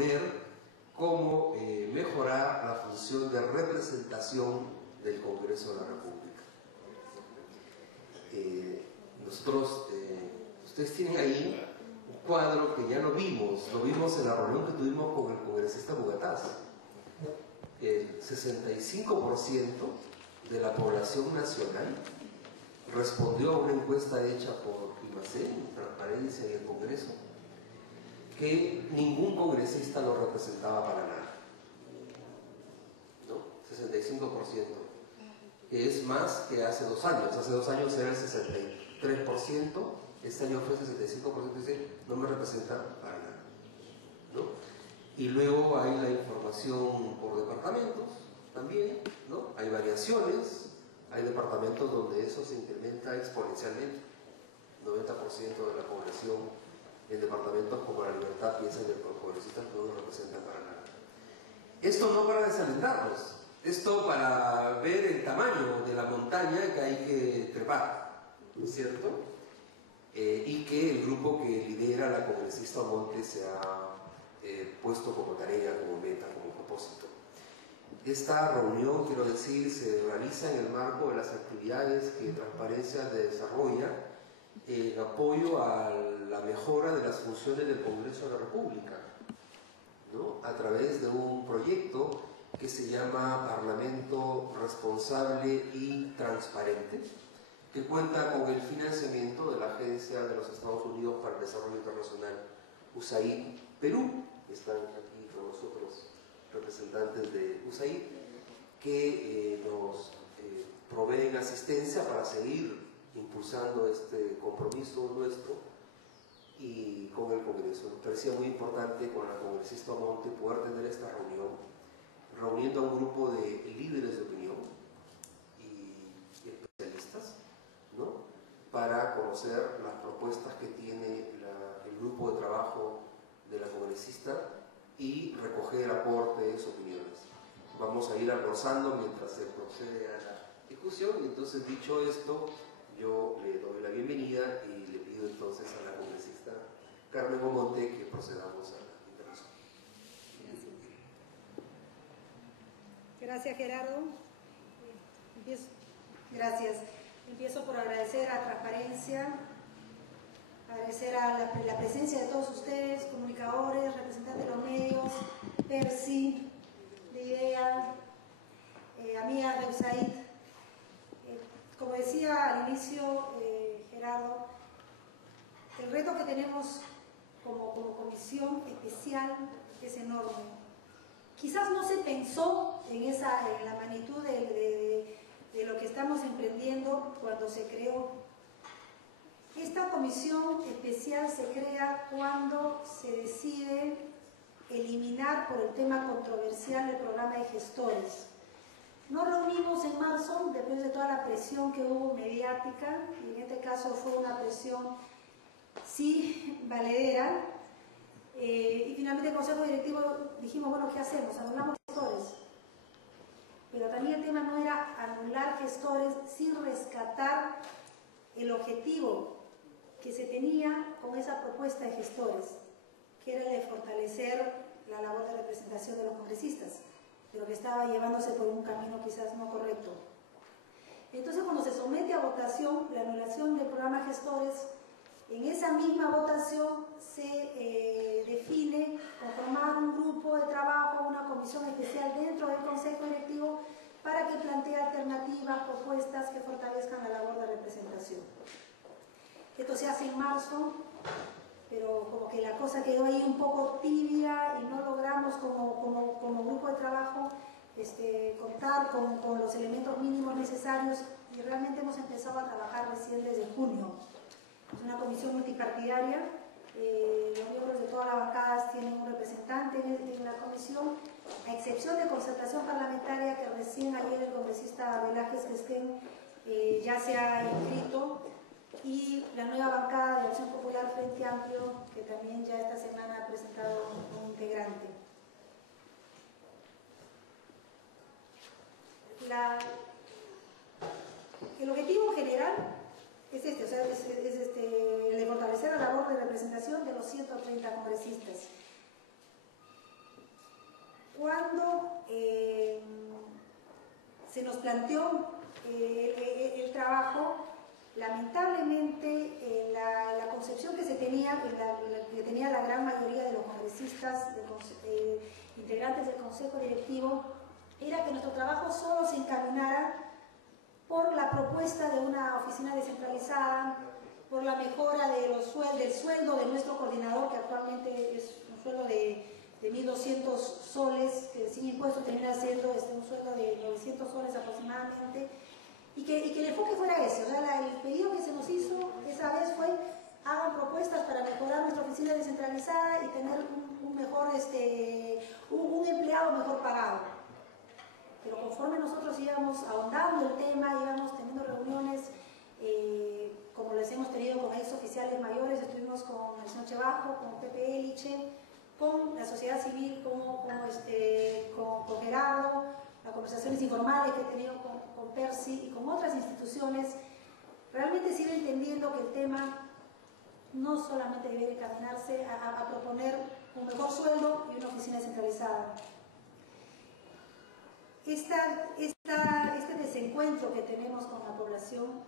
proponer cómo mejorar la función de representación del Congreso de la República. Ustedes tienen ahí un cuadro que ya lo vimos en la reunión que tuvimos con el congresista Bugataz. El 65% de la población nacional respondió a una encuesta hecha por IMACEN, Transparencia y el Congreso, que ningún congresista lo representaba para nada, ¿no? 65%, que es más que hace 2 años. Hace 2 años era el 63%, este año fue el 65%, dice, no me representan para nada, ¿no? Y luego hay la información por departamentos también, ¿no? Hay variaciones, hay departamentos donde eso se incrementa exponencialmente. 90% de la población en departamentos como La Libertad piensan que los congresistas no nos representan para nada. Esto no para desalentarnos, esto para ver el tamaño de la montaña que hay que trepar, ¿no es cierto? Y que el grupo que lidera la congresista Monte se ha puesto como tarea, como meta, como propósito. Esta reunión, quiero decir, se realiza en el marco de las actividades que Transparencia desarrolla en apoyo a la mejora de las funciones del Congreso de la República, ¿no? A través de un proyecto que se llama Parlamento Responsable y Transparente, que cuenta con el financiamiento de la Agencia de los Estados Unidos para el Desarrollo Internacional, USAID Perú. Están aquí con nosotros representantes de USAID que nos proveen asistencia para seguir impulsando este compromiso nuestro y con el Congreso. Nos parecía muy importante con la congresista Monte poder tener esta reunión, reuniendo a un grupo de líderes de opinión y especialistas, ¿no? Para conocer las propuestas que tiene el grupo de trabajo de la congresista y recoger aportes, opiniones. Vamos a ir almorzando mientras se procede a la discusión, y entonces, dicho esto, yo le doy la bienvenida y le pido entonces a la congresista Carmen Omonte que procedamos a la intervención. Gracias, Gerardo. Gracias. Empiezo por agradecer a Transparencia, agradecer a la presencia de todos ustedes, comunicadores, representantes de los medios, Percy, de IDEA, amigas de USAID. Como decía al inicio Gerardo, el reto que tenemos como comisión especial es enorme. Quizás no se pensó en la magnitud de lo que estamos emprendiendo cuando se creó. Esta comisión especial se crea cuando se decide eliminar por el tema controversial el programa de gestores. Nos reunimos en marzo, después de toda la presión que hubo mediática, y en este caso fue una presión, sí, valedera, y finalmente el Consejo Directivo dijimos, bueno, ¿qué hacemos? Anulamos gestores. Pero también el tema no era anular gestores sin rescatar el objetivo que se tenía con esa propuesta de gestores, que era el de fortalecer la labor de representación de los congresistas, pero que estaba llevándose por un camino quizás no correcto. Entonces, cuando se somete a votación la anulación del programa gestores, en esa misma votación se define conformar un grupo de trabajo, una comisión especial dentro del Consejo Directivo para que plantee alternativas, propuestas que fortalezcan la labor de representación. Esto se hace en marzo, pero como que la cosa quedó ahí un poco tibia y no logramos como grupo de trabajo contar con los elementos mínimos necesarios, y realmente hemos empezado a trabajar recién desde junio. Es una comisión multipartidaria, los miembros de todas las bancadas tienen un representante en la comisión, a excepción de concertación parlamentaria, que recién ayer el congresista Velázquez Quesquén ya se ha inscrito, y la nueva bancada de Acción Popular Frente Amplio, que también ya esta semana ha presentado un integrante. El objetivo general es el de fortalecer la labor de representación de los 130 congresistas. cuando se nos planteó el trabajo, lamentablemente la concepción que se tenía, que tenía la gran mayoría de los congresistas, integrantes del Consejo Directivo, era que nuestro trabajo solo se encaminara por la propuesta de una oficina descentralizada, por la mejora del sueldo de nuestro coordinador, que actualmente es un sueldo de 1.200 soles, que sin impuestos termina siendo un sueldo de 900 soles aproximadamente, y que el enfoque fuera ese. O sea, el pedido que se nos hizo esa vez fue: hagan propuestas para mejorar nuestra oficina descentralizada y tener un mejor, un empleado mejor pagado. Pero conforme nosotros íbamos ahondando el tema, íbamos teniendo reuniones, como les hemos tenido con ex oficiales mayores, estuvimos con el señor Chebajo, con Pepe Eliche, con la sociedad civil, con Gerardo, las conversaciones informales que he tenido con Percy y con otras instituciones. Realmente sigo entendiendo que el tema no solamente debe encaminarse a proponer un mejor sueldo y una oficina descentralizada. Este desencuentro que tenemos con la población,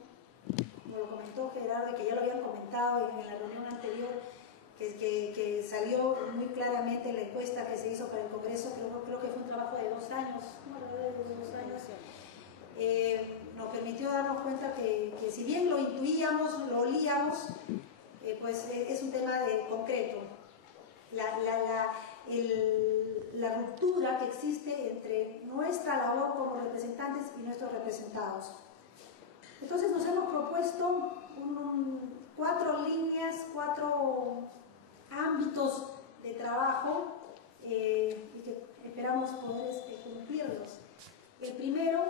como lo comentó Gerardo y que ya lo habían comentado en la reunión anterior, que salió muy claramente en la encuesta que se hizo para el Congreso, creo que fue un trabajo de 2 años, nos permitió darnos cuenta que si bien lo intuíamos, lo olíamos, pues es un tema concreto. La ruptura que existe entre nuestra labor como representantes y nuestros representados. Entonces nos hemos propuesto 4 líneas, 4 ámbitos de trabajo y que esperamos poder cumplirlos. El primero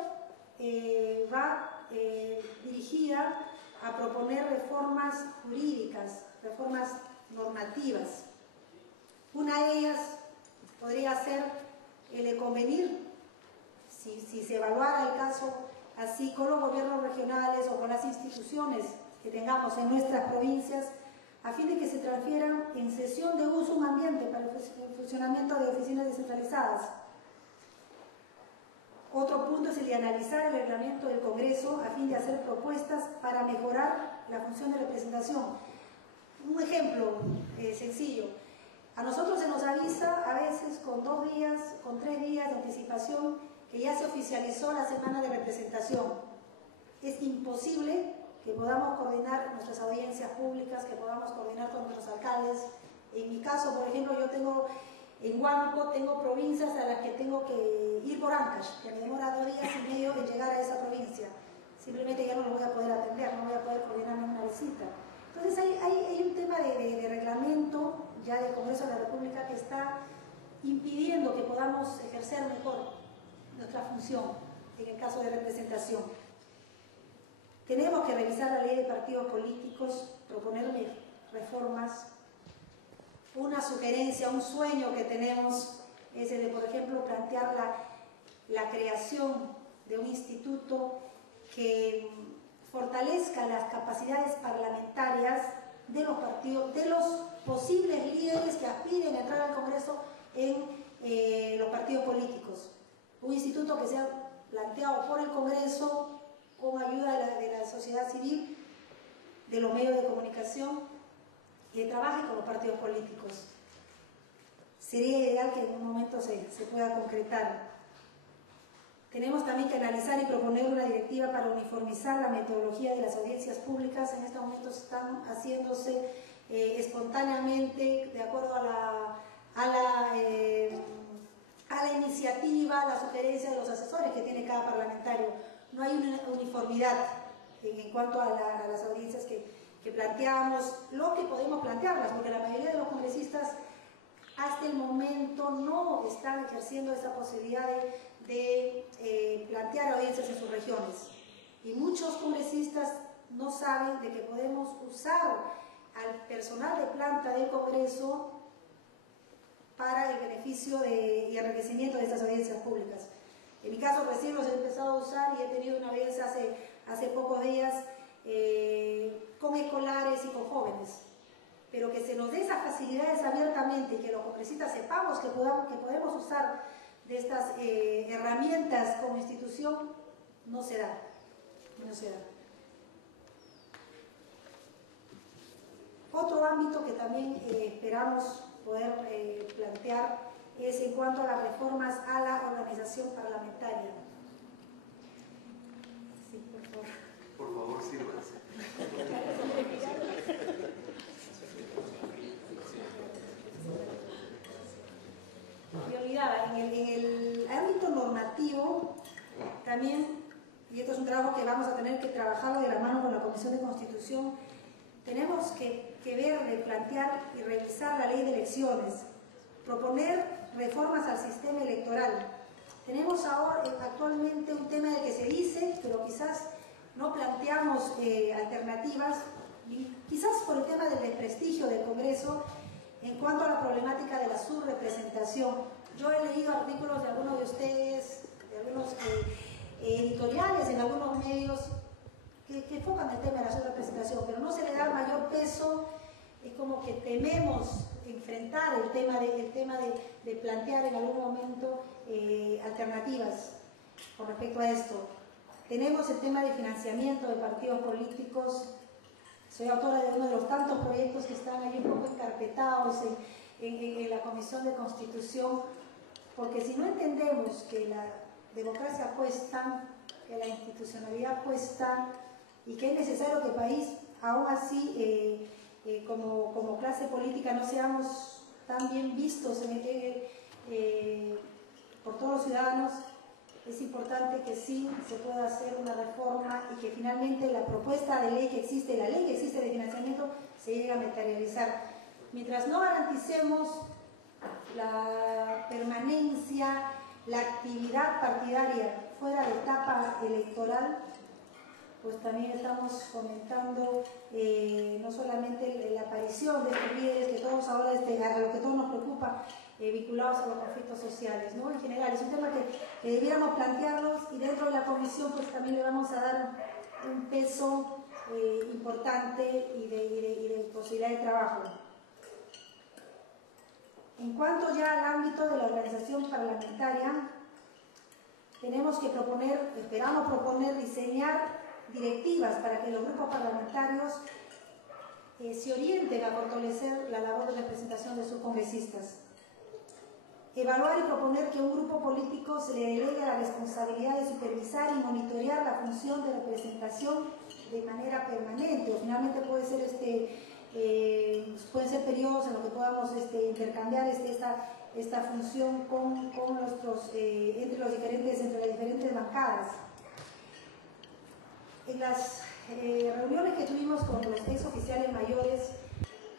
va dirigida a proponer reformas jurídicas, reformas normativas. Una de ellas podría ser el de convenir, si se evaluara el caso así, con los gobiernos regionales o con las instituciones que tengamos en nuestras provincias, a fin de que se transfieran en cesión de uso un ambiente para el funcionamiento de oficinas descentralizadas. Otro punto es el de analizar el reglamento del Congreso a fin de hacer propuestas para mejorar la función de representación. Un ejemplo sencillo: a nosotros se nos avisa a veces con 2 días, con 3 días de anticipación que ya se oficializó la semana de representación. Es imposible que podamos coordinar nuestras audiencias públicas, que podamos coordinar con nuestros alcaldes. En mi caso, por ejemplo, yo tengo en Huánuco, tengo provincias a las que tengo que ir por Ancash, que me demora 2 días y medio en llegar a esa provincia. Simplemente ya no lo voy a poder atender, no voy a poder coordinar una visita. Entonces hay un tema de reglamento ya del Congreso de la República que está impidiendo que podamos ejercer mejor nuestra función en el caso de representación. Tenemos que revisar la ley de partidos políticos, proponerle reformas. Una sugerencia, un sueño que tenemos es el de, por ejemplo, plantear la creación de un instituto que fortalezca las capacidades parlamentarias de los partidos, de los posibles líderes que aspiren a entrar al Congreso en los partidos políticos. Un instituto que sea planteado por el Congreso con ayuda de la sociedad civil, de los medios de comunicación, y que trabaje con los partidos políticos. Sería ideal que en un momento se pueda concretar. Tenemos también que analizar y proponer una directiva para uniformizar la metodología de las audiencias públicas. En este momento están haciéndose espontáneamente, de acuerdo a la iniciativa, la sugerencia de los asesores que tiene cada parlamentario. No hay una uniformidad en cuanto a las audiencias que planteamos, lo que podemos plantearlas, porque la mayoría de los congresistas hasta el momento no están ejerciendo esa posibilidad de plantear audiencias en sus regiones. Y muchos congresistas no saben de que podemos usar al personal de planta del Congreso para el beneficio y enriquecimiento de estas audiencias públicas. En mi caso recién los he empezado a usar y he tenido una audiencia hace pocos días con escolares y con jóvenes, pero que se nos dé esas facilidades abiertamente y que los congresistas sepamos que podemos usar herramientas como institución no se da. Otro ámbito que también esperamos poder plantear es en cuanto a las reformas a la organización parlamentaria. Sí, por favor. Por favor, sírvanse. Me olvidaba, en el ámbito normativo también, y esto es un trabajo que vamos a tener que trabajar de la mano con la Comisión de Constitución, tenemos que ver, plantear y revisar la ley de elecciones, proponer reformas al sistema electoral. Tenemos ahora actualmente un tema del que se dice, pero quizás no planteamos alternativas, quizás por el tema del desprestigio del Congreso en cuanto a la problemática de la subrepresentación. Yo he leído artículos de algunos de ustedes, de algunos editoriales en algunos medios que enfocan el tema de la subrepresentación, pero no se le da mayor peso. Es como que tememos enfrentar el tema de plantear en algún momento alternativas con respecto a esto. Tenemos el tema de financiamiento de partidos políticos. Soy autora de uno de los tantos proyectos que están ahí un poco encarpetados en la Comisión de Constitución, porque si no entendemos que la democracia cuesta, que la institucionalidad cuesta y que es necesario que el país, aún así, como clase política, no seamos tan bien vistos por todos los ciudadanos, es importante que sí se pueda hacer una reforma y que finalmente la propuesta de ley que existe, la ley que existe de financiamiento, se llegue a materializar. Mientras no garanticemos la permanencia, la actividad partidaria fuera de etapa electoral, pues también estamos fomentando no solamente la aparición de estos líderes que todos ahora, a lo que todos nos preocupa, vinculados a los conflictos sociales, ¿no? En general, es un tema que debiéramos plantearlos, y dentro de la comisión pues también le vamos a dar un peso importante y de posibilidad de trabajo. En cuanto ya al ámbito de la organización parlamentaria, tenemos que esperamos proponer, diseñar directivas para que los grupos parlamentarios se orienten a fortalecer la labor de representación de sus congresistas. Evaluar y proponer que a un grupo político se le delegue la responsabilidad de supervisar y monitorear la función de representación de manera permanente, o finalmente puede ser pueden ser periodos en los que podamos intercambiar esta función entre las diferentes bancadas. En las reuniones que tuvimos con los ex oficiales mayores,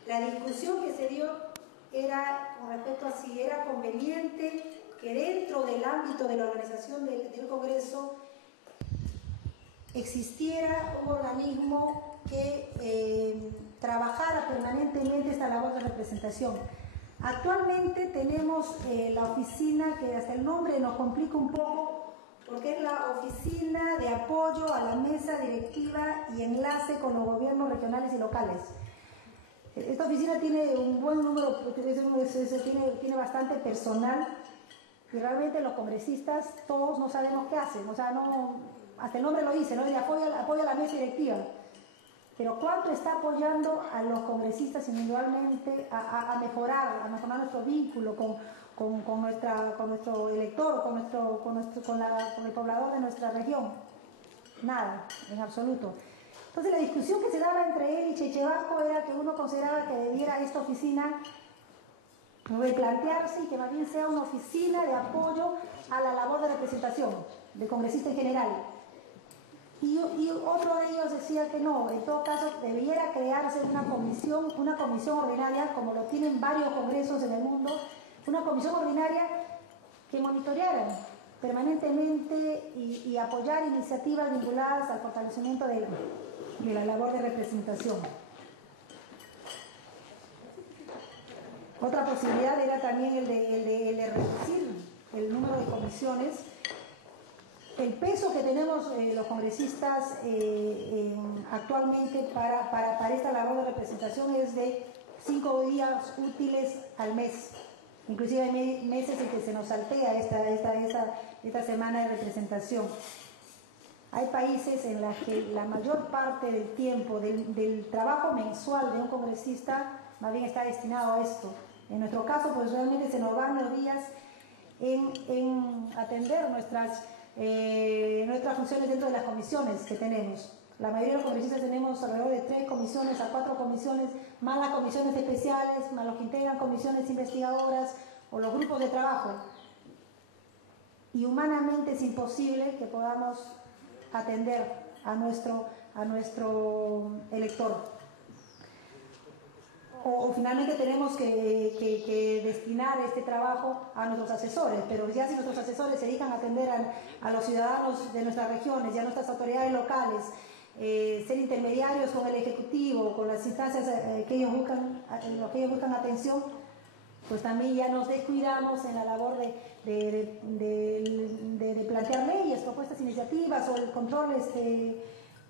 la discusión que se dio era con respecto a si era conveniente que dentro del ámbito de la organización del Congreso existiera un organismo que trabajara permanentemente esta labor de representación. Actualmente tenemos la oficina, que hasta el nombre nos complica un poco, porque es la Oficina de Apoyo a la Mesa Directiva y Enlace con los Gobiernos Regionales y Locales. Esta oficina tiene un buen número, tiene bastante personal, y realmente los congresistas todos no sabemos qué hacen, o sea, no, hasta el nombre lo dice, ¿no? Y apoya a la mesa directiva. Pero ¿cuánto está apoyando a los congresistas individualmente a mejorar nuestro vínculo con nuestro elector, con el poblador de nuestra región? Nada, en absoluto. Entonces la discusión que se daba entre él y Cheche Vasco era que uno consideraba que debiera esta oficina replantearse y que más bien sea una oficina de apoyo a la labor de representación del congresista en general. Y otro de ellos decía que no, en todo caso debiera crearse una comisión ordinaria, como lo tienen varios congresos en el mundo, una comisión ordinaria que monitoreara permanentemente y apoyar iniciativas vinculadas al fortalecimiento de la labor de representación. Otra posibilidad era también el de reducir el número de comisiones. El peso que tenemos los congresistas actualmente para esta labor de representación es de 5 días útiles al mes. Inclusive hay meses en que se nos saltea esta semana de representación. Hay países en los que la mayor parte del tiempo del trabajo mensual de un congresista más bien está destinado a esto. En nuestro caso, pues realmente se nos van los días en atender nuestras funciones dentro de las comisiones que tenemos. La mayoría de los congresistas tenemos alrededor de 3 comisiones a 4 comisiones, más las comisiones especiales, más los que integran comisiones investigadoras o los grupos de trabajo. Y humanamente es imposible que podamos atender a nuestro elector. O finalmente tenemos que destinar este trabajo a nuestros asesores, pero ya si nuestros asesores se dedican a atender a los ciudadanos de nuestras regiones y a nuestras autoridades locales, ser intermediarios con el Ejecutivo, con las instancias que ellos buscan atención, pues también ya nos descuidamos en la labor de plantear leyes, propuestas, iniciativas o el control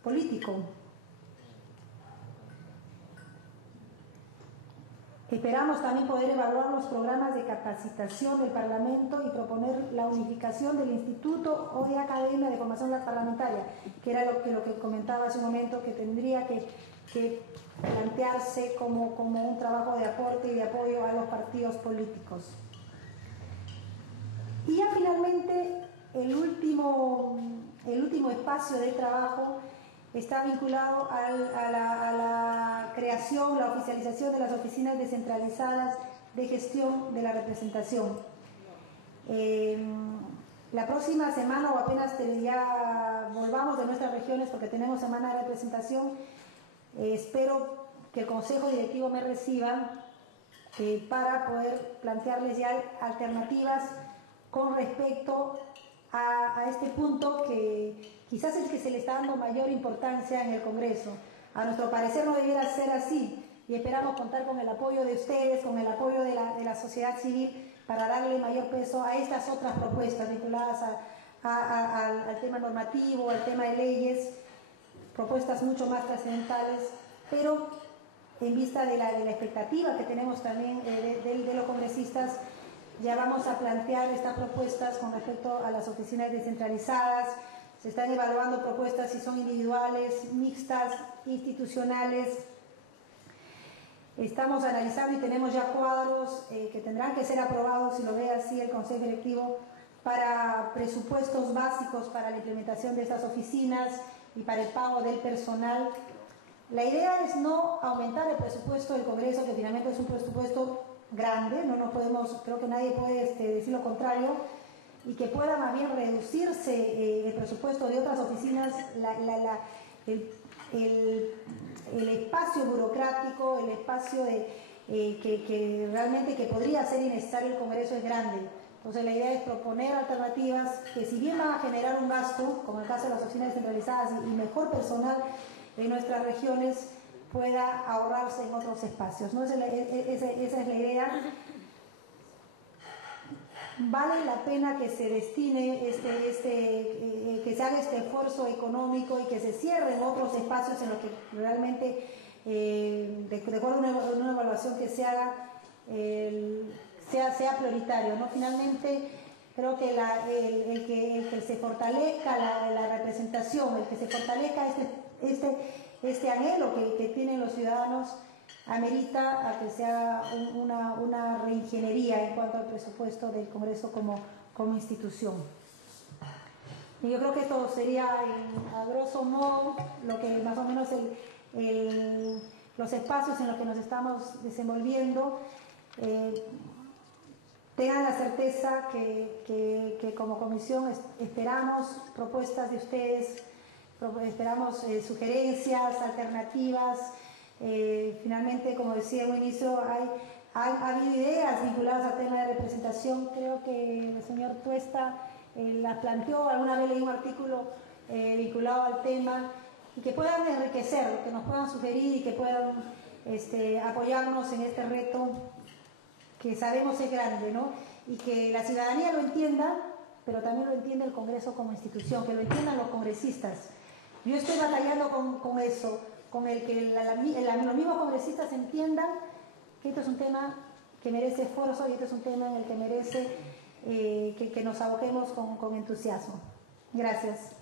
político. Esperamos también poder evaluar los programas de capacitación del Parlamento y proponer la unificación del Instituto o de Academia de Formación Parlamentaria, que era lo que comentaba hace un momento, que tendría que plantearse como un trabajo de aporte y de apoyo a los partidos políticos. Y ya finalmente, el último espacio de trabajo está vinculado a la creación, la oficialización de las oficinas descentralizadas de gestión de la representación. La próxima semana, o apenas ya volvamos de nuestras regiones porque tenemos semana de representación, espero que el Consejo Directivo me reciba para poder plantearles ya alternativas con respecto a este punto que quizás es que se le está dando mayor importancia en el Congreso. A nuestro parecer no debiera ser así y esperamos contar con el apoyo de ustedes, con el apoyo de la sociedad civil para darle mayor peso a estas otras propuestas vinculadas al tema normativo, al tema de leyes, propuestas mucho más trascendentales, pero en vista de la expectativa que tenemos también de los congresistas, ya vamos a plantear estas propuestas con respecto a las oficinas descentralizadas. Se están evaluando propuestas si son individuales, mixtas, institucionales. Estamos analizando y tenemos ya cuadros que tendrán que ser aprobados, si lo ve así el Consejo Directivo, para presupuestos básicos para la implementación de estas oficinas y para el pago del personal. La idea es no aumentar el presupuesto del Congreso, que finalmente es un presupuesto grande, no nos podemos, creo que nadie puede decir lo contrario, y que pueda más bien reducirse el presupuesto de otras oficinas, el espacio burocrático, el espacio que realmente que podría ser innecesario el Congreso es grande. Entonces la idea es proponer alternativas que, si bien van a generar un gasto, como el caso de las oficinas descentralizadas y mejor personal en nuestras regiones, pueda ahorrarse en otros espacios, ¿no? Esa es la idea. Vale la pena que se destine, que se haga este esfuerzo económico y que se cierren otros espacios en los que realmente, de acuerdo a una evaluación que se haga, sea prioritario, ¿no? Finalmente, creo que el que se fortalezca la representación, el que se fortalezca este anhelo que tienen los ciudadanos, amerita a que se haga una reingeniería en cuanto al presupuesto del Congreso como institución. Y yo creo que esto sería, a grosso modo, lo que más o menos los espacios en los que nos estamos desenvolviendo. Tengan la certeza que como comisión esperamos propuestas de ustedes, esperamos sugerencias, alternativas. Finalmente, como decía en un inicio, ha habido ideas vinculadas al tema de representación. Creo que el señor Tuesta las planteó, alguna vez leí un artículo vinculado al tema, y que puedan enriquecer, que nos puedan sugerir y que puedan apoyarnos en este reto que sabemos es grande, ¿no? Y que la ciudadanía lo entienda, pero también lo entiende el Congreso como institución, que lo entiendan los congresistas. Yo estoy batallando con eso, con el que los mismos congresistas entiendan que esto es un tema merece foros hoy. Este es un tema en el que merece que nos aboquemos con entusiasmo. Gracias.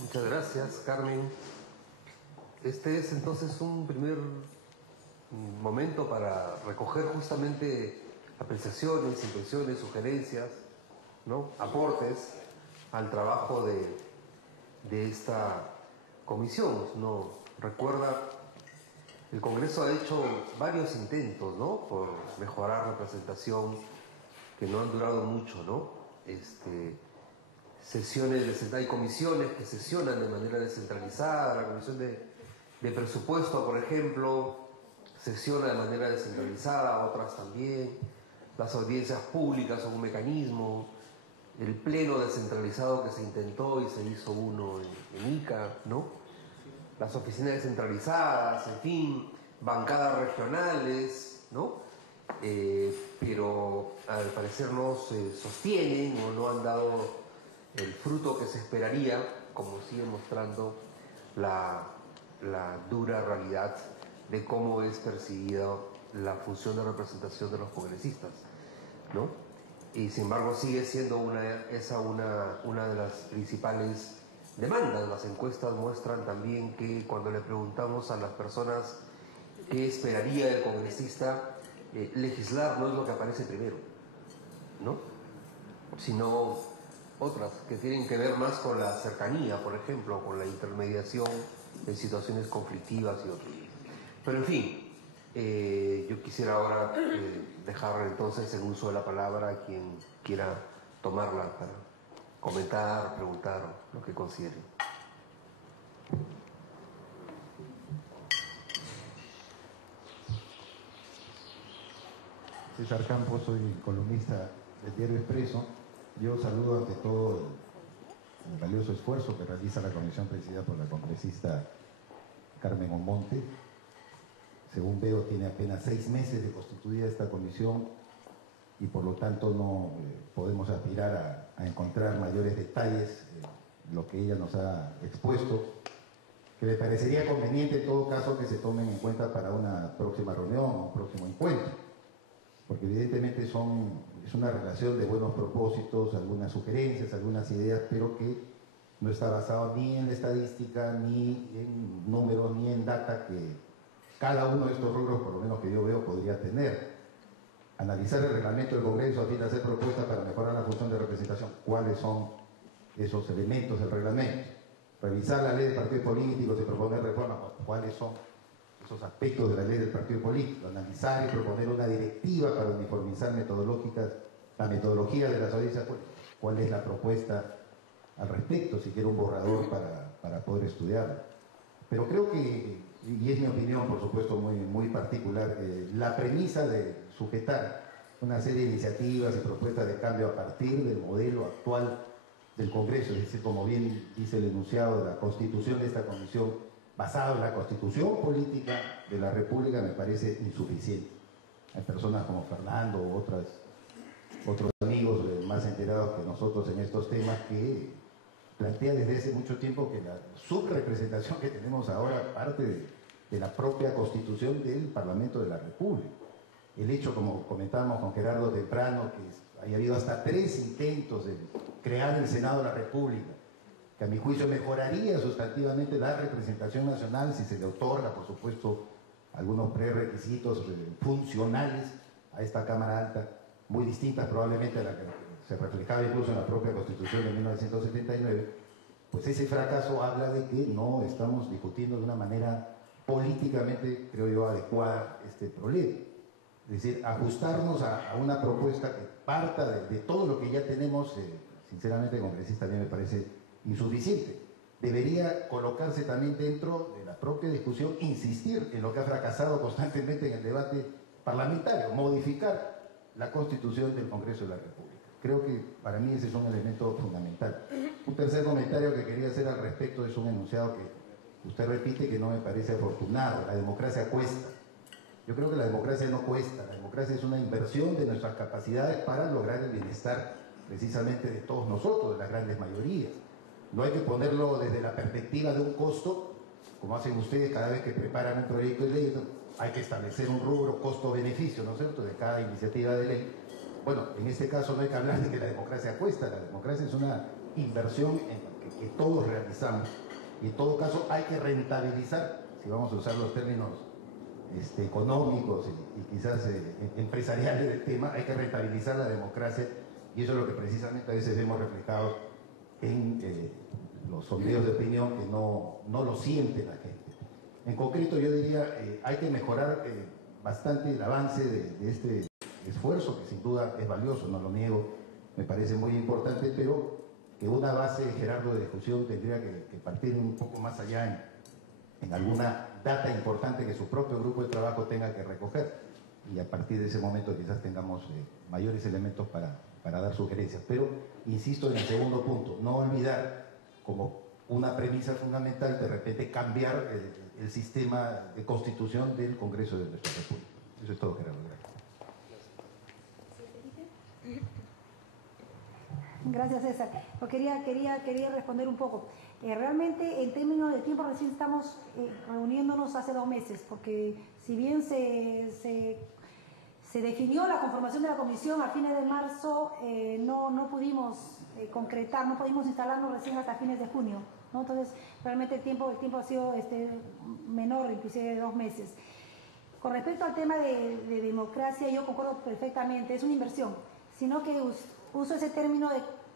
Muchas gracias, Carmen. Este es entonces un primer momento para recoger justamente apreciaciones, impresiones, sugerencias, ¿no? Aportes al trabajo de esta comisión, ¿no? Recuerda, el Congreso ha hecho varios intentos, ¿no?, por mejorar la representación, que no han durado mucho, ¿no? Hay comisiones que sesionan de manera descentralizada. La comisión de presupuesto, por ejemplo, sesiona de manera descentralizada, otras también. Las audiencias públicas son un mecanismo. El pleno descentralizado que se intentó y se hizo uno en Ica, ¿no? Las oficinas descentralizadas, en fin, bancadas regionales, ¿no? Pero al parecer no se sostienen o no han dado el fruto que se esperaría, como sigue mostrando la dura realidad de cómo es percibida la función de representación de los congresistas, ¿no? Y sin embargo sigue siendo una de las principales demandas. Las encuestas muestran también que cuando le preguntamos a las personas qué esperaría del congresista, legislar no es lo que aparece primero, ¿no?, sino otras que tienen que ver más con la cercanía, por ejemplo, con la intermediación en situaciones conflictivas y otros. Pero en fin, yo quisiera ahora dejar entonces en uso de la palabra a quien quiera tomarla para comentar, preguntar, lo que considere. César Campos, soy columnista del Diario Expreso. Yo saludo ante todo el valioso esfuerzo que realiza la comisión presidida por la congresista Carmen Omonte. Según veo, tiene apenas 6 meses de constituida esta comisión y por lo tanto no podemos aspirar a encontrar mayores detalles en lo que ella nos ha expuesto, que me parecería conveniente en todo caso que se tomen en cuenta para una próxima reunión o un próximo encuentro, porque evidentemente es una relación de buenos propósitos, algunas sugerencias, algunas ideas, pero que no está basado ni en la estadística, ni en números, ni en data que cada uno de estos rubros, por lo menos que yo veo, podría tener. Analizar el reglamento del Congreso a fin de hacer propuestas para mejorar la función de representación. ¿Cuáles son esos elementos del reglamento? Revisar la ley de partidos políticos y proponer reformas. ¿Cuáles son esos aspectos de la ley del partido político? Analizar y proponer una directiva para uniformizar la metodología de las audiencias públicas. ¿Cuál es la propuesta al respecto? Si quiere un borrador para poder estudiarlo. Pero creo que, y es mi opinión por supuesto muy particular, la premisa de sujetar una serie de iniciativas y propuestas de cambio a partir del modelo actual del Congreso, es decir, como bien dice el enunciado de la constitución de esta comisión, basado en la constitución política de la República, me parece insuficiente. Hay personas como Fernando u otros amigos más enterados que nosotros en estos temas que plantea desde hace mucho tiempo que la subrepresentación que tenemos ahora parte de la propia constitución del Parlamento de la República. El hecho, como comentábamos con Gerardo temprano, que haya habido hasta 3 intentos de crear el Senado de la República, que a mi juicio mejoraría sustantivamente la representación nacional si se le otorga, por supuesto, algunos prerequisitos funcionales a esta Cámara Alta, muy distintas probablemente a la que se reflejaba incluso en la propia Constitución de 1979, pues ese fracaso habla de que no estamos discutiendo de una manera políticamente, creo yo, adecuada este problema. Es decir, ajustarnos a una propuesta que parta de todo lo que ya tenemos, sinceramente, congresista, a mí me parece insuficiente. Debería colocarse también dentro de la propia discusión, insistir en lo que ha fracasado constantemente en el debate parlamentario, modificar la Constitución del Congreso de la República. Creo que para mí ese es un elemento fundamental. Un tercer comentario que quería hacer al respecto es un enunciado que usted repite que no me parece afortunado. La democracia cuesta. Yo creo que la democracia no cuesta. La democracia es una inversión de nuestras capacidades para lograr el bienestar precisamente de todos nosotros, de las grandes mayorías. No hay que ponerlo desde la perspectiva de un costo, como hacen ustedes cada vez que preparan un proyecto de ley. hay que establecer un rubro costo-beneficio, ¿no es cierto?, de cada iniciativa de ley. Bueno, en este caso no hay que hablar de que la democracia cuesta, la democracia es una inversión que todos realizamos, y en todo caso hay que rentabilizar, si vamos a usar los términos económicos y quizás empresariales del tema, hay que rentabilizar la democracia, y eso es lo que precisamente a veces vemos reflejado en los sondeos de opinión, que no lo siente la gente. En concreto, yo diría, hay que mejorar bastante el avance de este esfuerzo, que sin duda es valioso, no lo niego, me parece muy importante, pero que una base, Gerardo, de discusión tendría que partir un poco más allá en alguna data importante que su propio grupo de trabajo tenga que recoger, y a partir de ese momento quizás tengamos mayores elementos para dar sugerencias. Pero insisto en el segundo punto, no olvidar como una premisa fundamental de repente cambiar el sistema de constitución del Congreso de nuestra República. Eso es todo, Gerardo. Gracias, César. Yo quería responder un poco. Realmente, en términos de tiempo, recién estamos reuniéndonos hace 2 meses, porque si bien se definió la conformación de la comisión a fines de marzo, no pudimos concretar, no pudimos instalarnos recién hasta fines de junio, ¿no? Entonces, realmente el tiempo ha sido menor, inclusive de 2 meses. Con respecto al tema de democracia, yo concuerdo perfectamente, es una inversión, sino que uso ese término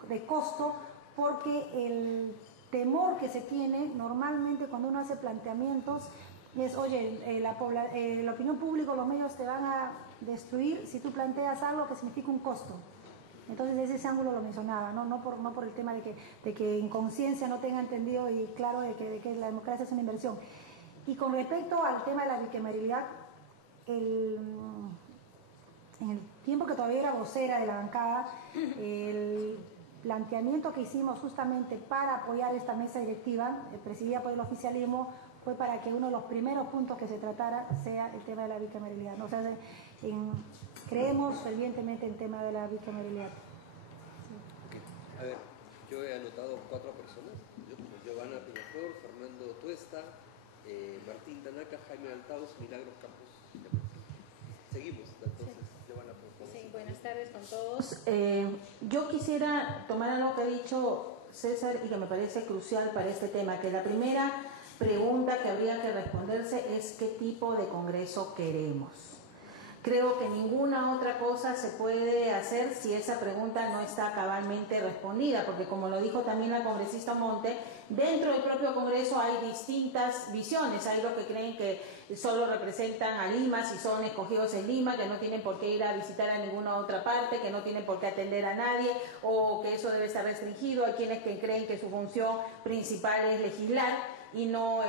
de costo porque el temor que se tiene normalmente cuando uno hace planteamientos es, oye, la opinión pública, los medios te van a destruir si tú planteas algo que significa un costo. Entonces, desde ese ángulo lo mencionaba, no por el tema de que en conciencia no tenga entendido y claro de que la democracia es una inversión. Y con respecto al tema de la bicameralidad, en el tiempo que todavía era vocera de la bancada, el planteamiento que hicimos justamente para apoyar esta mesa directiva, presidida por el oficialismo, fue para que uno de los primeros puntos que se tratara sea el tema de la bicameralidad, ¿no? O sea, creemos fervientemente en el tema de la bicameralidad. Okay. A ver, yo he anotado 4 personas: Giovanna Peñaflor, Fernando Tuesta, Martín Tanaka, Jaime Altaos, Milagros Campos. Seguimos, entonces, Giovanna, por favor. Sí, buenas tardes con todos. Yo quisiera tomar algo que ha dicho César y que me parece crucial para este tema, que la primera pregunta que habría que responderse es ¿qué tipo de Congreso queremos? Creo que ninguna otra cosa se puede hacer si esa pregunta no está cabalmente respondida, porque como lo dijo también la congresista Monte, dentro del propio Congreso hay distintas visiones. Hay los que creen que solo representan a Lima si son escogidos en Lima, que no tienen por qué ir a visitar a ninguna otra parte, que no tienen por qué atender a nadie, o que eso debe estar restringido. Hay quienes que creen que su función principal es legislar y no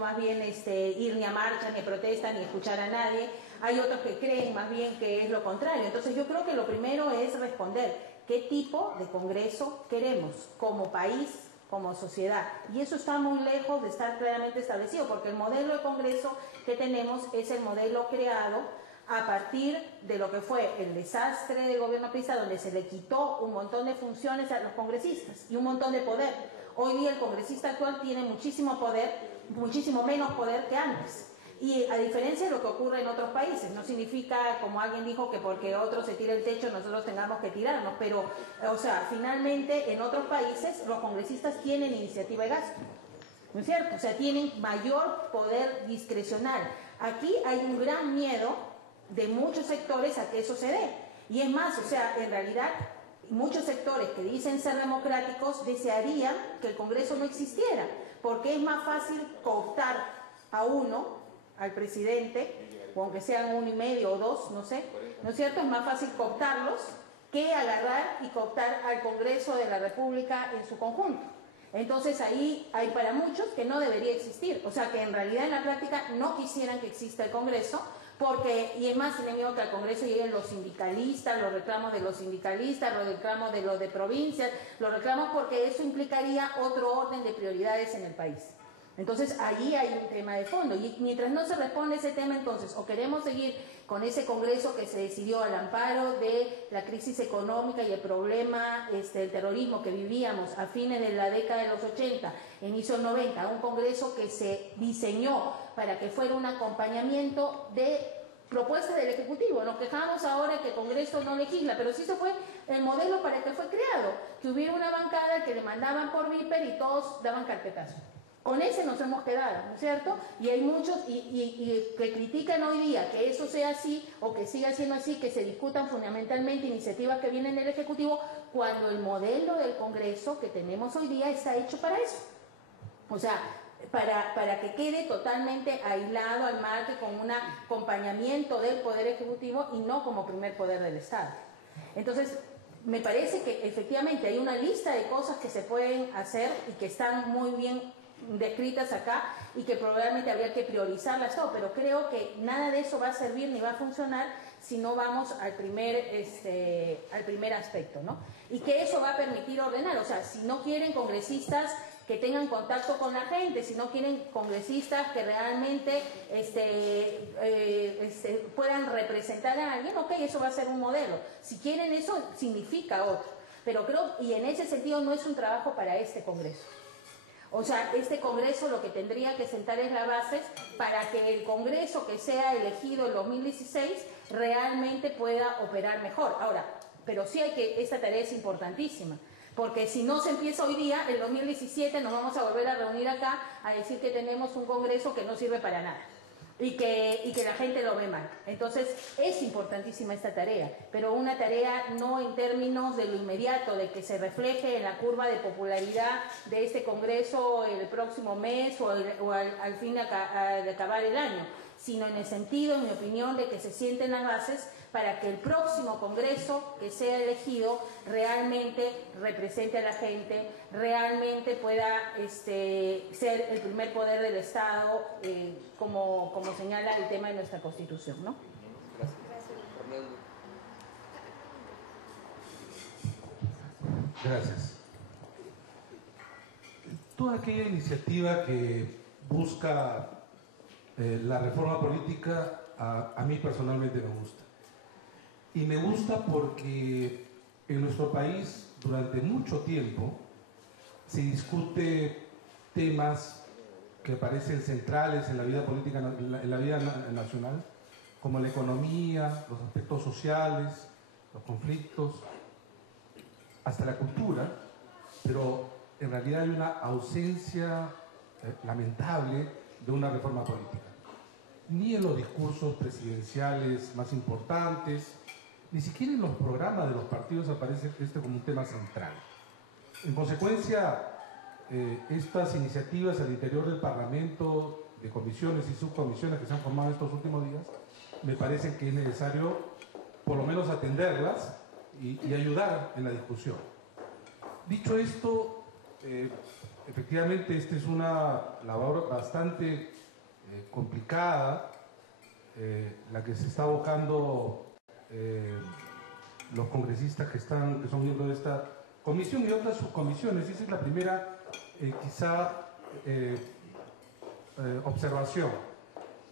más bien ir ni a marcha, ni a protesta, ni a escuchar a nadie. Hay otros que creen más bien que es lo contrario. Entonces yo creo que lo primero es responder qué tipo de Congreso queremos como país, como sociedad, y eso está muy lejos de estar claramente establecido, porque el modelo de Congreso que tenemos es el modelo creado a partir de lo que fue el desastre del gobierno priista, donde se le quitó un montón de funciones a los congresistas y un montón de poder. Hoy día el congresista actual tiene muchísimo poder, muchísimo menos poder que antes. Y a diferencia de lo que ocurre en otros países, no significa, como alguien dijo, que porque otro se tira el techo nosotros tengamos que tirarnos, pero, o sea, finalmente en otros países los congresistas tienen iniciativa de gasto, ¿no es cierto? O sea, tienen mayor poder discrecional. Aquí hay un gran miedo de muchos sectores a que eso se dé. Y es más, o sea, en realidad muchos sectores que dicen ser democráticos desearían que el Congreso no existiera, porque es más fácil cooptar a uno, al presidente, o aunque sean 1 y medio o 2, no sé, ¿no es cierto? Es más fácil cooptarlos que agarrar y cooptar al Congreso de la República en su conjunto. Entonces ahí hay para muchos que no debería existir, o sea que en realidad en la práctica no quisieran que exista el Congreso, porque, y es más, tienen miedo que al Congreso lleguen los sindicalistas, los reclamos de los sindicalistas, los reclamos de los de provincias, los reclamos porque eso implicaría otro orden de prioridades en el país. Entonces, ahí hay un tema de fondo. Y mientras no se responde ese tema, entonces, o queremos seguir con ese Congreso que se decidió al amparo de la crisis económica y el problema del terrorismo que vivíamos a fines de la década de los 80, inicio del 90, un Congreso que se diseñó para que fuera un acompañamiento de propuestas del Ejecutivo. Nos quejamos ahora que el Congreso no legisla, pero sí se fue el modelo para el que fue creado, que hubiera una bancada que le mandaban por Viper y todos daban carpetazo. Con ese nos hemos quedado, ¿no es cierto? Y hay muchos y que critican hoy día que eso sea así o que siga siendo así, que se discutan fundamentalmente iniciativas que vienen del Ejecutivo, cuando el modelo del Congreso que tenemos hoy día está hecho para eso. O sea, para que quede totalmente aislado al margen con un acompañamiento del Poder Ejecutivo y no como primer poder del Estado. Entonces, me parece que efectivamente hay una lista de cosas que se pueden hacer y que están muy bien descritas acá y que probablemente habría que priorizarlas todo, pero creo que nada de eso va a servir ni va a funcionar si no vamos al primer aspecto, ¿no? Y que eso va a permitir ordenar, o sea, si no quieren congresistas que tengan contacto con la gente, si no quieren congresistas que realmente puedan representar a alguien, ok, eso va a ser un modelo. Si quieren eso, significa otro. Pero creo, y en ese sentido no es un trabajo para este Congreso. O sea, este Congreso lo que tendría que sentar es las bases para que el Congreso que sea elegido en 2016 realmente pueda operar mejor. Ahora, pero sí esta tarea es importantísima. Porque si no se empieza hoy día, en 2017 nos vamos a volver a reunir acá a decir que tenemos un Congreso que no sirve para nada y que la gente lo ve mal. Entonces, es importantísima esta tarea, pero una tarea no en términos de lo inmediato, de que se refleje en la curva de popularidad de este Congreso el próximo mes o al fin de acabar el año, sino en el sentido, en mi opinión, de que se sienten las bases para que el próximo Congreso que sea elegido realmente represente a la gente, realmente pueda ser el primer poder del Estado, como señala el tema de nuestra Constitución, ¿no? Gracias. Toda aquella iniciativa que busca la reforma política a mí personalmente me gusta. Y me gusta porque en nuestro país durante mucho tiempo se discute temas que parecen centrales en la vida política, en la vida nacional, como la economía, los aspectos sociales, los conflictos, hasta la cultura, pero en realidad hay una ausencia lamentable de una reforma política. Ni en los discursos presidenciales más importantes, ni siquiera en los programas de los partidos aparece como un tema central. En consecuencia, estas iniciativas al interior del Parlamento, de comisiones y subcomisiones que se han formado estos últimos días, me parece que es necesario por lo menos atenderlas y ayudar en la discusión. Dicho esto, efectivamente esta es una labor bastante complicada, la que se está abocando los congresistas que son miembros de esta comisión y otras subcomisiones. Esa es la primera observación.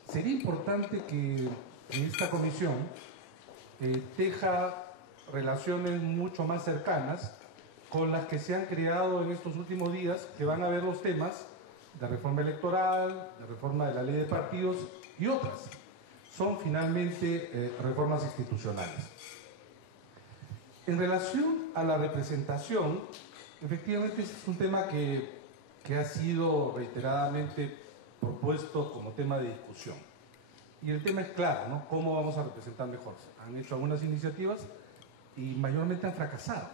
Sería importante que en esta comisión teja relaciones mucho más cercanas con las que se han creado en estos últimos días, que van a ver los temas de reforma electoral, de reforma de la ley de partidos y otras. Son finalmente reformas institucionales. En relación a la representación, efectivamente este es un tema que ha sido reiteradamente propuesto como tema de discusión. Y el tema es claro, ¿no? ¿Cómo vamos a representar mejor? Han hecho algunas iniciativas y mayormente han fracasado.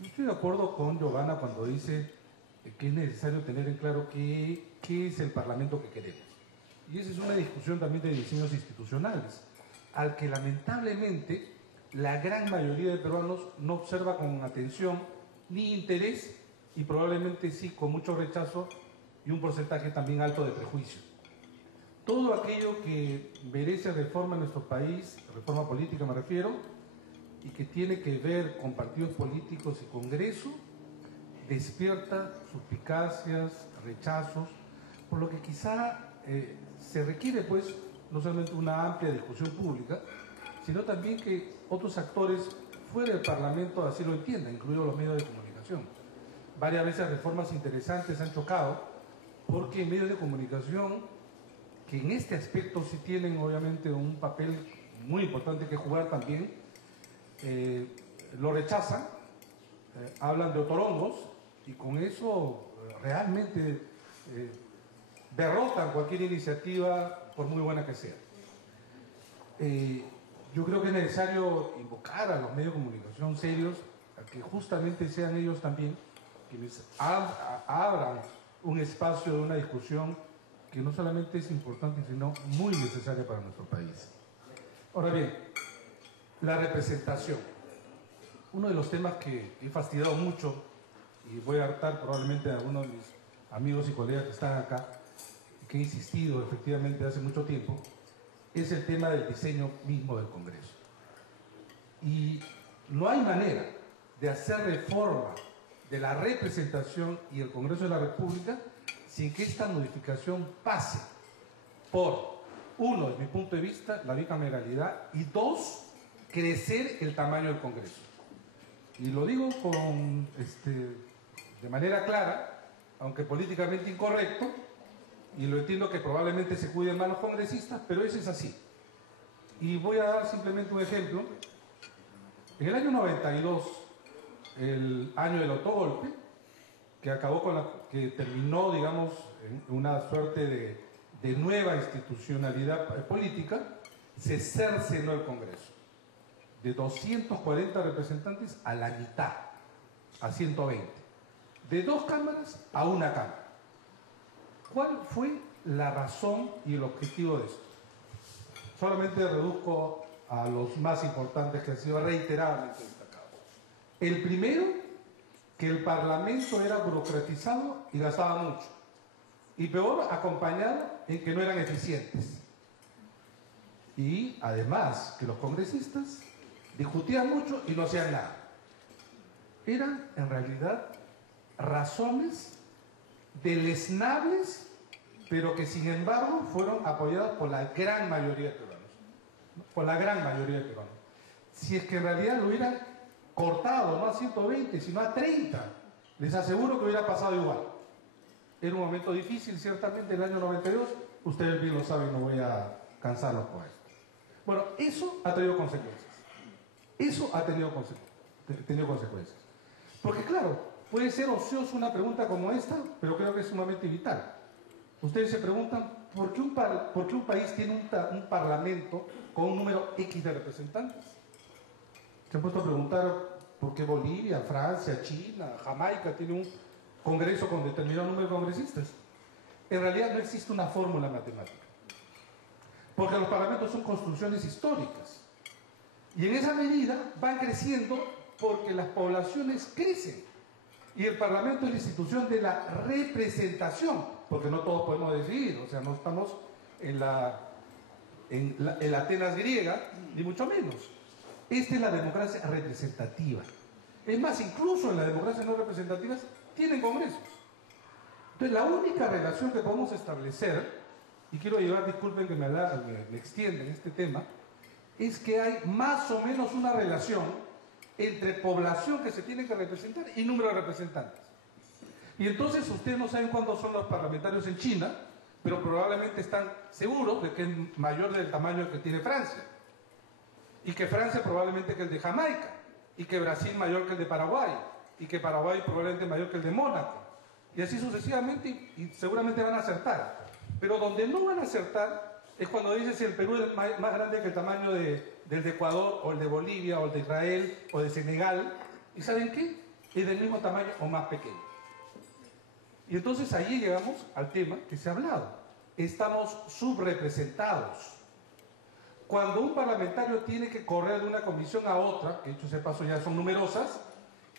Yo estoy de acuerdo con Giovanna cuando dice que es necesario tener en claro qué es el Parlamento que queremos. Y esa es una discusión también de diseños institucionales, al que lamentablemente la gran mayoría de peruanos no observa con atención ni interés y probablemente sí con mucho rechazo y un porcentaje también alto de prejuicio. Todo aquello que merece reforma en nuestro país, reforma política me refiero, y que tiene que ver con partidos políticos y Congreso, despierta suspicacias, rechazos, por lo que quizá se requiere pues no solamente una amplia discusión pública, sino también que otros actores fuera del Parlamento así lo entiendan, incluidos los medios de comunicación. Varias veces reformas interesantes han chocado porque en medios de comunicación que en este aspecto sí tienen obviamente un papel muy importante que jugar también, lo rechazan, hablan de otorongos y con eso realmente derrotan cualquier iniciativa por muy buena que sea. Yo creo que es necesario invocar a los medios de comunicación serios a que justamente sean ellos también quienes abran un espacio de una discusión que no solamente es importante, sino muy necesaria para nuestro país. Ahora bien, la representación. Uno de los temas que he fastidiado mucho, y voy a hartar probablemente a algunos de mis amigos y colegas que están acá, que he insistido efectivamente hace mucho tiempo, es el tema del diseño mismo del Congreso. Y no hay manera de hacer reforma de la representación y el Congreso de la República sin que esta modificación pase por, uno, desde mi punto de vista, la bicameralidad, y dos, crecer el tamaño del Congreso. Y lo digo de manera clara, aunque políticamente incorrecto, y lo entiendo que probablemente se cuiden más los congresistas, pero eso es así. Y voy a dar simplemente un ejemplo. En el año 92, el año del autogolpe, que terminó, digamos, en una suerte de nueva institucionalidad política, se cercenó el Congreso. De 240 representantes a la mitad, a 120. De 2 cámaras a 1 cámara. ¿Cuál fue la razón y el objetivo de esto? Solamente reduzco a los más importantes que han sido reiteradamente destacados. El primero, que el Parlamento era burocratizado y gastaba mucho. Y peor, acompañado en que no eran eficientes. Y además, que los congresistas discutían mucho y no hacían nada. Eran, en realidad, razones deleznables, pero que sin embargo fueron apoyadas por la gran mayoría de peruanos. Por la gran mayoría de peruanos. Si es que en realidad lo hubieran cortado, no a 120, sino a 30, les aseguro que hubiera pasado igual. Era un momento difícil, ciertamente, el año 92, ustedes bien lo saben, no voy a cansarlos con esto. Bueno, eso ha tenido consecuencias. Eso ha tenido consecuencias. Porque claro, puede ser ocioso una pregunta como esta, pero creo que es sumamente vital. Ustedes se preguntan, ¿por qué un país tiene un parlamento con un número X de representantes? Se han puesto a preguntar por qué Bolivia, Francia, China, Jamaica tiene un congreso con determinado número de congresistas. En realidad no existe una fórmula matemática. Porque los parlamentos son construcciones históricas. Y en esa medida van creciendo porque las poblaciones crecen. Y el Parlamento es la institución de la representación, porque no todos podemos decidir, o sea, no estamos en la Atenas griega, ni mucho menos. Esta es la democracia representativa. Es más, incluso en las democracias no representativas tienen congresos. Entonces, la única relación que podemos establecer, y quiero llevar, disculpen que me extienda en este tema, es que hay más o menos una relación entre población que se tiene que representar y número de representantes. Y entonces ustedes no saben cuántos son los parlamentarios en China, pero probablemente están seguros de que es mayor del tamaño que tiene Francia. Y que Francia probablemente que el de Jamaica. Y que Brasil mayor que el de Paraguay. Y que Paraguay probablemente mayor que el de Mónaco. Y así sucesivamente, y seguramente van a acertar. Pero donde no van a acertar es cuando dices si el Perú es más grande que el tamaño del de Ecuador, o el de Bolivia, o el de Israel, o de Senegal. ¿Y saben qué? Es del mismo tamaño o más pequeño. Y entonces ahí llegamos al tema que se ha hablado. Estamos subrepresentados. Cuando un parlamentario tiene que correr de una comisión a otra, que dicho sea de paso ya son numerosas,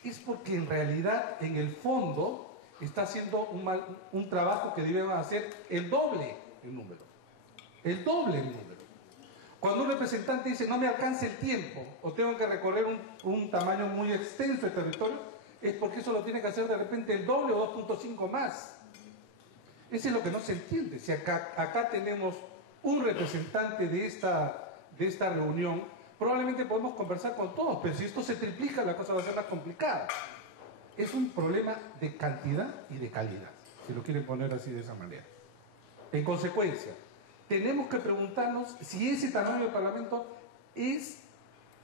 es porque en realidad, en el fondo, está haciendo un trabajo que deben hacer el doble el número. El doble el número. Cuando un representante dice no me alcanza el tiempo o tengo que recorrer un tamaño muy extenso de territorio, es porque eso lo tiene que hacer de repente el doble o 2.5 más. Eso es lo que no se entiende. Si acá tenemos un representante de esta reunión, probablemente podemos conversar con todos, pero si esto se triplica, la cosa va a ser más complicada. Es un problema de cantidad y de calidad, si lo quieren poner así de esa manera. En consecuencia, tenemos que preguntarnos si ese tamaño del Parlamento es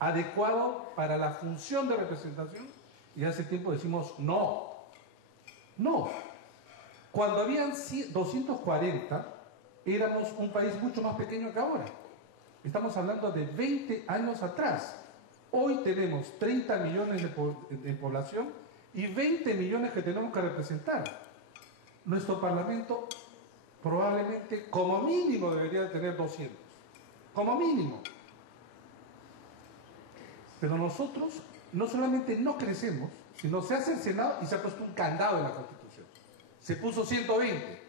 adecuado para la función de representación, y hace tiempo decimos no. No. Cuando habían 240, éramos un país mucho más pequeño que ahora. Estamos hablando de 20 años atrás. Hoy tenemos 30 millones de población y 20 millones que tenemos que representar. Nuestro Parlamento probablemente, como mínimo, debería de tener 200. Como mínimo. Pero nosotros no solamente no crecemos, sino se hace el Senado y se ha puesto un candado en la Constitución. Se puso 120.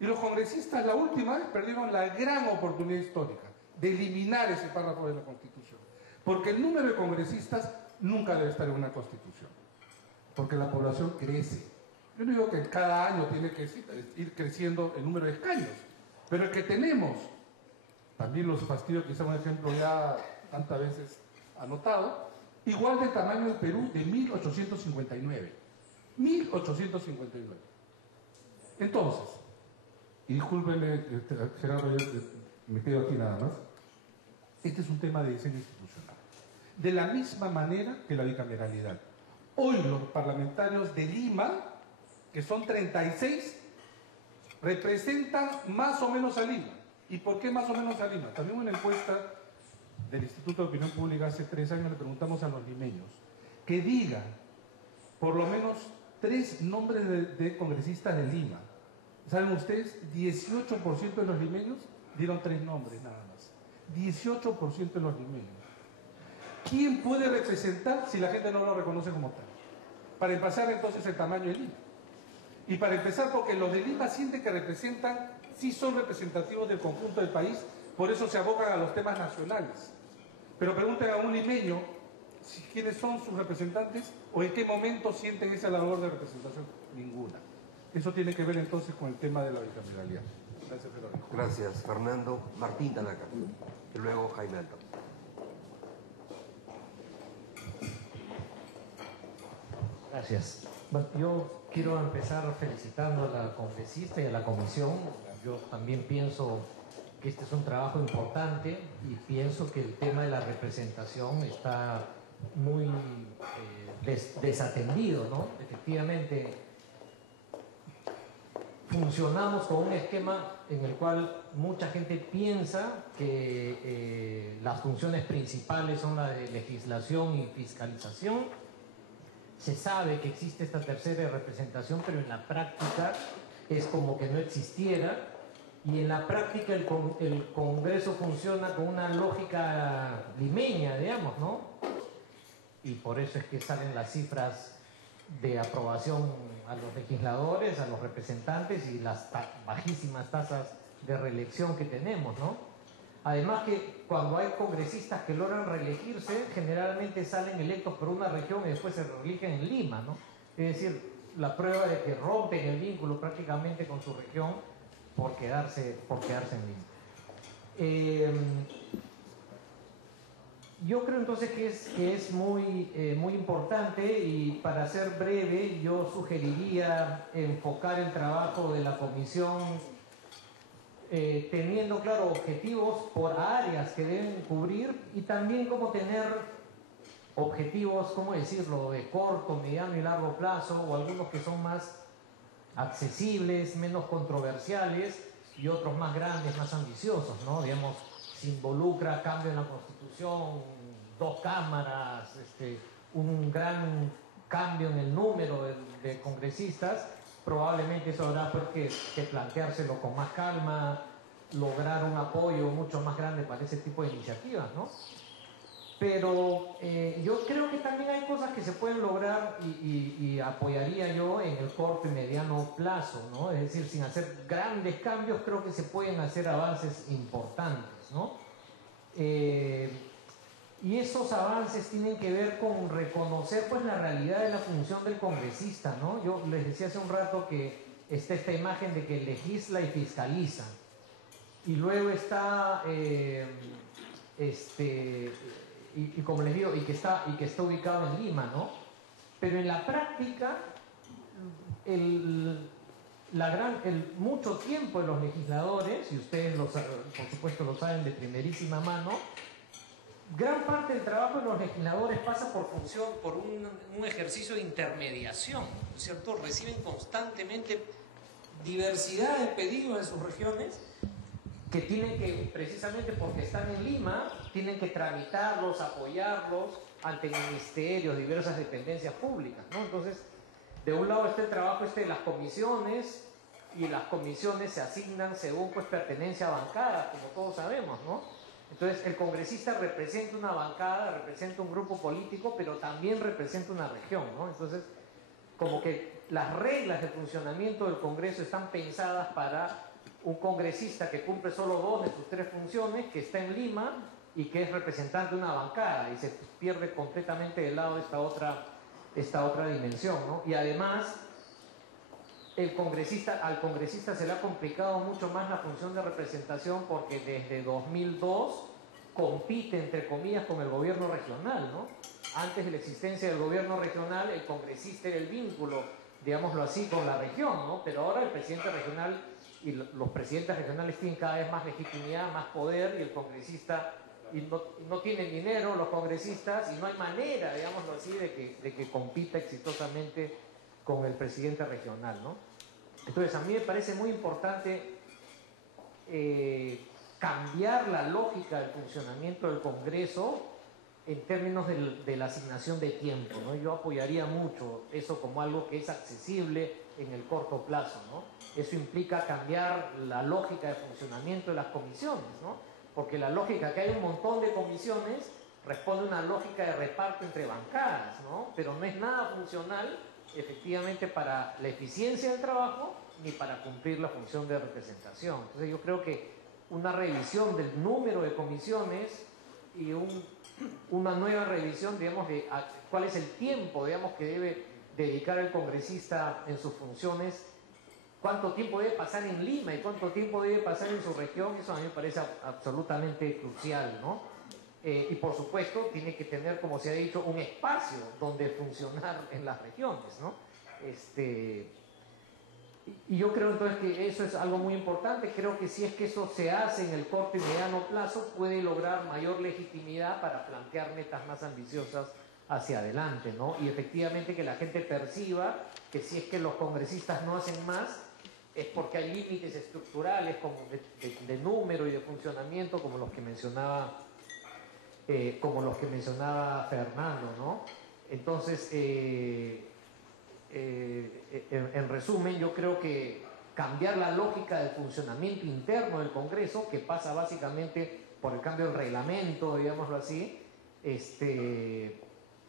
Y los congresistas la última vez perdieron la gran oportunidad histórica de eliminar ese párrafo de la Constitución. Porque el número de congresistas nunca debe estar en una Constitución. Porque la población crece. Yo no digo que cada año tiene que ir creciendo el número de escaños, pero el que tenemos, también los fastidios, quizá un ejemplo ya tantas veces anotado, igual del tamaño del Perú de 1859. 1859. Entonces, y discúlpenme, Gerardo, me quedo aquí nada más. Este es un tema de diseño institucional. De la misma manera que la bicameralidad. Hoy los parlamentarios de Lima, que son 36, representan más o menos a Lima. ¿Y por qué más o menos a Lima? También una encuesta del Instituto de Opinión Pública hace 3 años le preguntamos a los limeños que digan por lo menos 3 nombres de congresistas de Lima. ¿Saben ustedes? 18% de los limeños dieron 3 nombres nada más. 18% de los limeños. ¿Quién puede representar si la gente no lo reconoce como tal? Para empezar, entonces, el tamaño de Lima. Y para empezar, porque los de Lima sienten que representan, sí son representativos del conjunto del país, por eso se abocan a los temas nacionales. Pero pregunten a un limeño quiénes son sus representantes o en qué momento sienten esa labor de representación. Ninguna. Eso tiene que ver entonces con el tema de la bicameralidad. Gracias, Fernando. Gracias, Fernando. Martín Tanaka. Y luego Jaime Alto. Gracias. Bueno, yo quiero empezar felicitando a la congresista y a la comisión. Yo también pienso que este es un trabajo importante y pienso que el tema de la representación está muy desatendido, ¿no? Efectivamente, funcionamos con un esquema en el cual mucha gente piensa que las funciones principales son la de legislación y fiscalización. Se sabe que existe esta tercera representación, pero en la práctica es como que no existiera. Y en la práctica el Congreso funciona con una lógica limeña, digamos, ¿no? Y por eso es que salen las cifras de aprobación a los legisladores, a los representantes y las bajísimas tasas de reelección que tenemos, ¿no? Además que cuando hay congresistas que logran reelegirse, generalmente salen electos por una región y después se reeligen en Lima, ¿no? Es decir, la prueba de que rompen el vínculo prácticamente con su región por quedarse en Lima. Yo creo entonces que es muy importante, y para ser breve yo sugeriría enfocar el trabajo de la comisión teniendo claro objetivos por áreas que deben cubrir, y también como tener objetivos, ¿cómo decirlo?, de corto, mediano y largo plazo, o algunos que son más accesibles, menos controversiales, y otros más grandes, más ambiciosos, ¿no? Digamos, si involucra cambio en la Constitución, 2 cámaras, un gran cambio en el número de congresistas, probablemente eso habrá pues que planteárselo con más calma, lograr un apoyo mucho más grande para ese tipo de iniciativas, ¿no? Pero yo creo que también hay cosas que se pueden lograr y apoyaría yo en el corto y mediano plazo, ¿no? Es decir, sin hacer grandes cambios, creo que se pueden hacer avances importantes, ¿no? Y esos avances tienen que ver con reconocer pues la realidad de la función del congresista, ¿no? Yo les decía hace un rato que está esta imagen de que legisla y fiscaliza, y luego está y como les digo, y que está ubicado en Lima, ¿no? Pero en la práctica mucho tiempo de los legisladores, y ustedes por supuesto lo saben de primerísima mano, gran parte del trabajo de los legisladores pasa por un ejercicio de intermediación, ¿no es cierto? Reciben constantemente diversidad de pedidos de sus regiones que tienen que, precisamente porque están en Lima, tienen que tramitarlos, apoyarlos ante ministerios, diversas dependencias públicas, ¿no? Entonces, de un lado está el trabajo de las comisiones, y las comisiones se asignan según pues pertenencia a bancadas, como todos sabemos, ¿no? Entonces el congresista representa una bancada, representa un grupo político, pero también representa una región, ¿no? Entonces, como que las reglas de funcionamiento del Congreso están pensadas para un congresista que cumple solo 2 de sus 3 funciones, que está en Lima y que es representante de una bancada, y se pierde completamente de lado esta otra dimensión, ¿no? Y además, al congresista se le ha complicado mucho más la función de representación, porque desde 2002 compite, entre comillas, con el gobierno regional, ¿no? Antes de la existencia del gobierno regional, el congresista era el vínculo, digámoslo así, con la región, ¿no? Pero ahora el presidente regional y los presidentes regionales tienen cada vez más legitimidad, más poder, y el congresista, y no tienen dinero los congresistas, y no hay manera, digámoslo así, de que compita exitosamente con el presidente regional, ¿no? Entonces, a mí me parece muy importante cambiar la lógica del funcionamiento del Congreso en términos de la asignación de tiempo, ¿no? Yo apoyaría mucho eso como algo que es accesible en el corto plazo, ¿no? Eso implica cambiar la lógica de funcionamiento de las comisiones, ¿no? Porque la lógica que hay un montón de comisiones responde a una lógica de reparto entre bancadas, ¿no? Pero no es nada funcional efectivamente para la eficiencia del trabajo ni para cumplir la función de representación. Entonces yo creo que una revisión del número de comisiones y una nueva revisión, digamos, de cuál es el tiempo, digamos, que debe dedicar el congresista en sus funciones, cuánto tiempo debe pasar en Lima y cuánto tiempo debe pasar en su región, eso a mí me parece absolutamente crucial, ¿no? Y por supuesto tiene que tener, como se ha dicho, un espacio donde funcionar en las regiones, ¿no? Y yo creo entonces que eso es algo muy importante. Creo que si es que eso se hace en el corto y mediano plazo, puede lograr mayor legitimidad para plantear metas más ambiciosas hacia adelante, ¿no? Y efectivamente que la gente perciba que si es que los congresistas no hacen más, es porque hay límites estructurales como de número y de funcionamiento, como los que mencionaba Fernando, ¿no? Entonces, en resumen, yo creo que cambiar la lógica del funcionamiento interno del Congreso, que pasa básicamente por el cambio del reglamento, digámoslo así,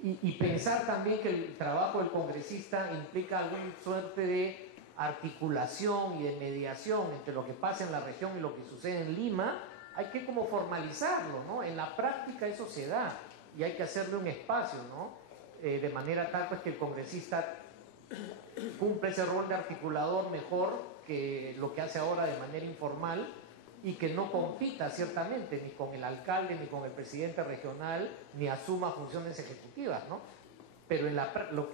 y pensar también que el trabajo del congresista implica alguna suerte de articulación y de mediación entre lo que pasa en la región y lo que sucede en Lima. Hay que como formalizarlo, ¿no? En la práctica eso se da y hay que hacerle un espacio, ¿no? De manera tal pues que el congresista cumple ese rol de articulador mejor que lo que hace ahora de manera informal, y que no compita ciertamente ni con el alcalde ni con el presidente regional, ni asuma funciones ejecutivas, ¿no? Pero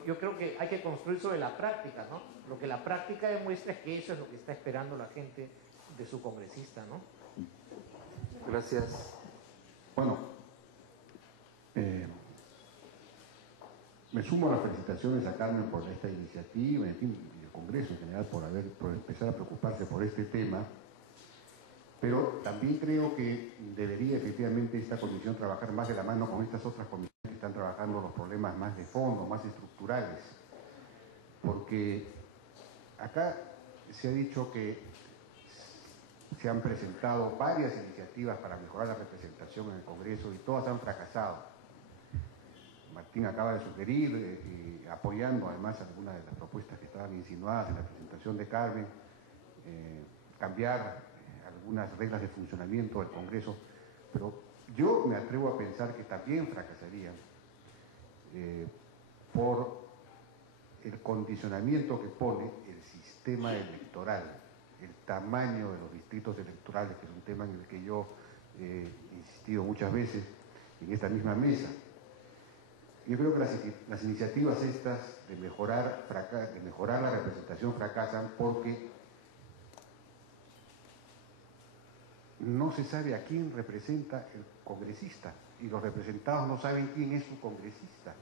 yo creo que hay que construir sobre la práctica, ¿no? Lo que la práctica demuestra es que eso es lo que está esperando la gente de su congresista, ¿no? Gracias. Bueno, me sumo a las felicitaciones a Carmen por esta iniciativa, en fin, y el Congreso en general por empezar a preocuparse por este tema, pero también creo que debería efectivamente esta comisión trabajar más de la mano con estas otras comisiones que están trabajando los problemas más de fondo, más estructurales, porque acá se ha dicho que se han presentado varias iniciativas para mejorar la representación en el Congreso y todas han fracasado. Martín acaba de sugerir, apoyando además algunas de las propuestas que estaban insinuadas en la presentación de Carmen, cambiar algunas reglas de funcionamiento del Congreso, pero yo me atrevo a pensar que también fracasarían por el condicionamiento que pone el sistema electoral, el tamaño de los distritos electorales, que es un tema en el que yo he insistido muchas veces en esta misma mesa. Yo creo que las iniciativas estas de mejorar la representación fracasan porque no se sabe a quién representa el congresista y los representados no saben quién es su congresista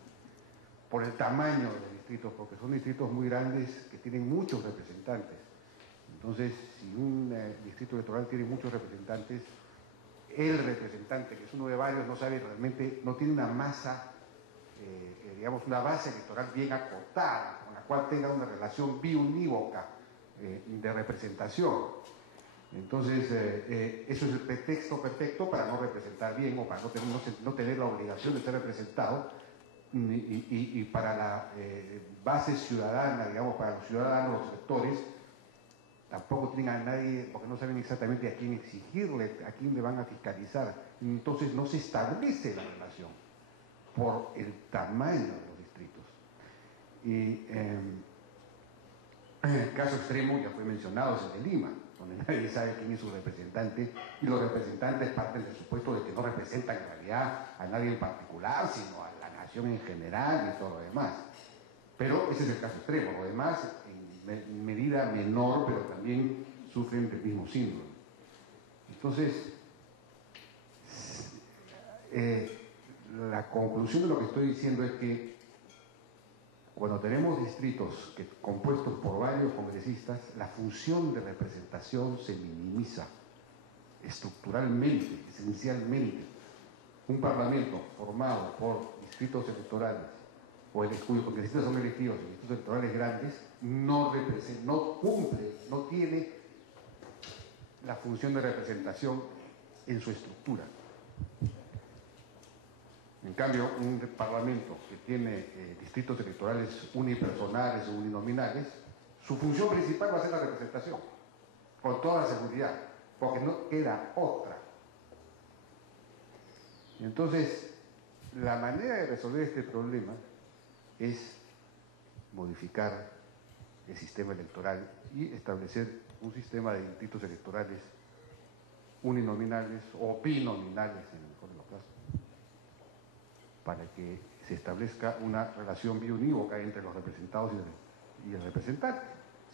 por el tamaño de los distritos, porque son distritos muy grandes que tienen muchos representantes. Entonces, si un distrito electoral tiene muchos representantes, el representante, que es uno de varios, no sabe realmente, no tiene una masa, digamos, una base electoral bien acotada, con la cual tenga una relación biunívoca de representación. Entonces, eso es el pretexto perfecto para no representar bien o para no tener la obligación de ser representado, y para la base ciudadana, digamos, para los ciudadanos, los electores, tampoco tienen a nadie, porque no saben exactamente a quién exigirle, a quién le van a fiscalizar. Entonces no se establece la relación por el tamaño de los distritos. Y el caso extremo, ya fue mencionado, es el de Lima, donde nadie sabe quién es su representante, y los representantes parten del supuesto de que no representan en realidad a nadie en particular, sino a la nación en general y todo lo demás. Pero ese es el caso extremo. Lo demás, en medida menor, pero también sufren del mismo síndrome. Entonces, la conclusión de lo que estoy diciendo es que cuando tenemos distritos compuestos por varios congresistas, la función de representación se minimiza estructuralmente, esencialmente. Un parlamento formado por distritos electorales, cuyos congresistas son elegidos en distritos electorales grandes, no cumple, no tiene la función de representación en su estructura. En cambio, un parlamento que tiene distritos electorales unipersonales o uninominales, su función principal va a ser la representación, con toda la seguridad, porque no queda otra. Entonces, la manera de resolver este problema es modificar el sistema electoral y establecer un sistema de distritos electorales uninominales o binominales, en el mejor de los casos, para que se establezca una relación biunívoca entre los representados y el representante.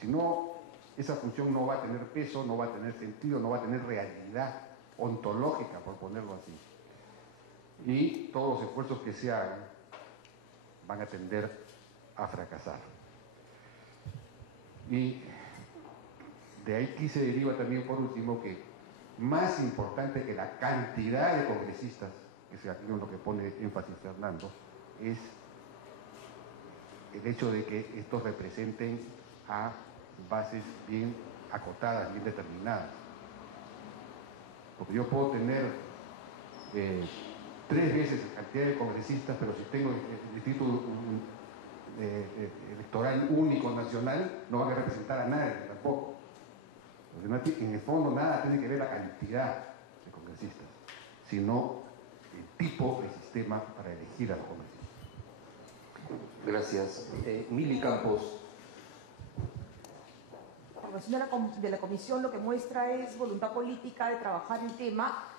Si no, esa función no va a tener peso, no va a tener sentido, no va a tener realidad ontológica, por ponerlo así. Y todos los esfuerzos que se hagan van a tender a fracasar. Y de aquí se deriva también, por último, que más importante que la cantidad de congresistas, que es aquí lo que pone énfasis Fernando, es el hecho de que estos representen a bases bien acotadas, bien determinadas. Porque yo puedo tener 3 veces la cantidad de congresistas, pero si tengo el distrito electoral único nacional, no van a representar a nadie tampoco. En el fondo nada tiene que ver la cantidad de congresistas, sino el tipo de sistema para elegir a los congresistas. Gracias. Mili Campos. La formación de la comisión lo que muestra es voluntad política de trabajar el tema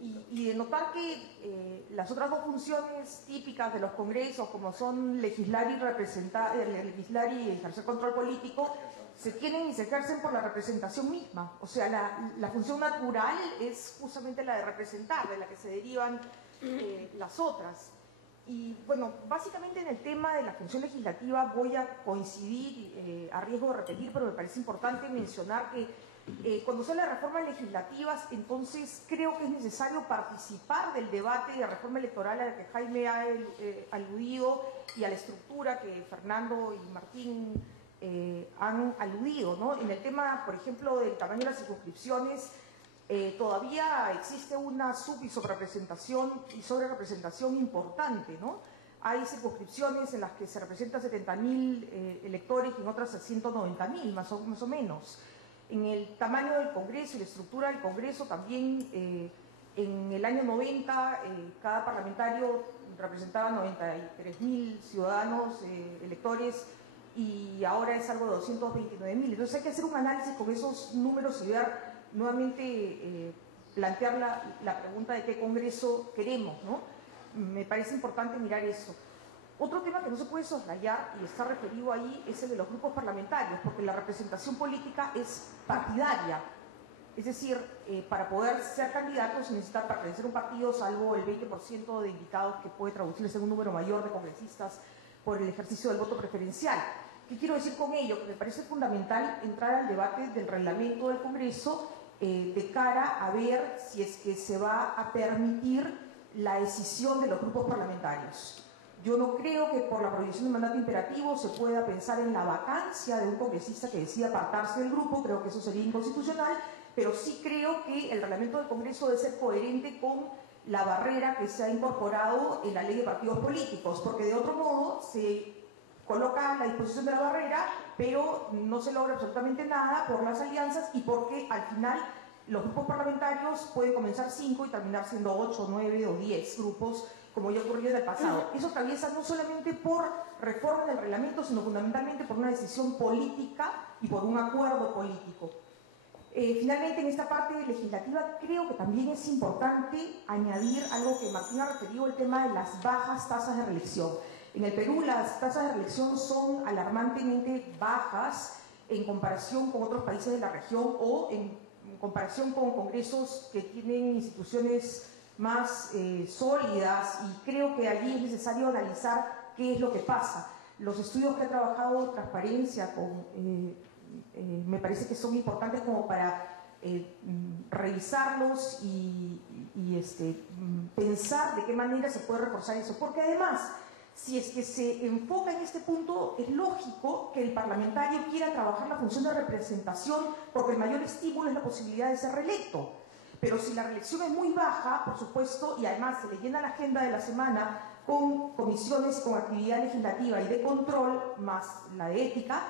y de notar que las otras dos funciones típicas de los congresos, como son legislar y ejercer control político, se tienen y se ejercen por la representación misma. O sea, la función natural es justamente la de representar, de la que se derivan las otras. Y bueno, básicamente en el tema de la función legislativa voy a coincidir, a riesgo de repetir, pero me parece importante mencionar que cuando se habla de reformas legislativas, entonces creo que es necesario participar del debate de reforma electoral a la que Jaime ha aludido y a la estructura que Fernando y Martín han aludido, ¿no? En el tema, por ejemplo, del tamaño de las circunscripciones, todavía existe una sub- y sobrerepresentación importante, ¿no? Hay circunscripciones en las que se representan 70.000 electores y en otras a 190.000, más o menos. En el tamaño del Congreso y la estructura del Congreso también, en el año 90, cada parlamentario representaba 93.000 ciudadanos electores y ahora es algo de 229.000. Entonces hay que hacer un análisis con esos números y ver nuevamente, plantear la pregunta de qué Congreso queremos, ¿no? Me parece importante mirar eso. Otro tema que no se puede soslayar, y está referido ahí, es el de los grupos parlamentarios, porque la representación política es partidaria. Es decir, para poder ser candidatos necesitan pertenecer a un partido, salvo el 20% de invitados, que puede traducirse en un número mayor de congresistas por el ejercicio del voto preferencial. ¿Qué quiero decir con ello? Que me parece fundamental entrar al debate del reglamento del Congreso de cara a ver si es que se va a permitir la decisión de los grupos parlamentarios. Yo no creo que por la prohibición de mandato imperativo se pueda pensar en la vacancia de un congresista que decida apartarse del grupo, creo que eso sería inconstitucional, pero sí creo que el reglamento del Congreso debe ser coherente con la barrera que se ha incorporado en la ley de partidos políticos, porque de otro modo se coloca la disposición de la barrera, pero no se logra absolutamente nada por las alianzas y porque al final los grupos parlamentarios pueden comenzar 5 y terminar siendo 8, 9 o 10 grupos, como ya ocurrió en el pasado. Eso atraviesa no solamente por reforma del reglamento, sino fundamentalmente por una decisión política y por un acuerdo político. Finalmente, en esta parte legislativa, creo que también es importante añadir algo que Martín ha referido, el tema de las bajas tasas de reelección. En el Perú las tasas de reelección son alarmantemente bajas en comparación con otros países de la región o en comparación con congresos que tienen instituciones más sólidas, y creo que allí es necesario analizar qué es lo que pasa. Los estudios que ha trabajado Transparencia me parece que son importantes como para revisarlos y pensar de qué manera se puede reforzar eso, porque además, si es que se enfoca en este punto, es lógico que el parlamentario quiera trabajar la función de representación, porque el mayor estímulo es la posibilidad de ser reelecto. Pero si la reelección es muy baja, por supuesto, y además se le llena la agenda de la semana con comisiones, con actividad legislativa y de control, más la de ética,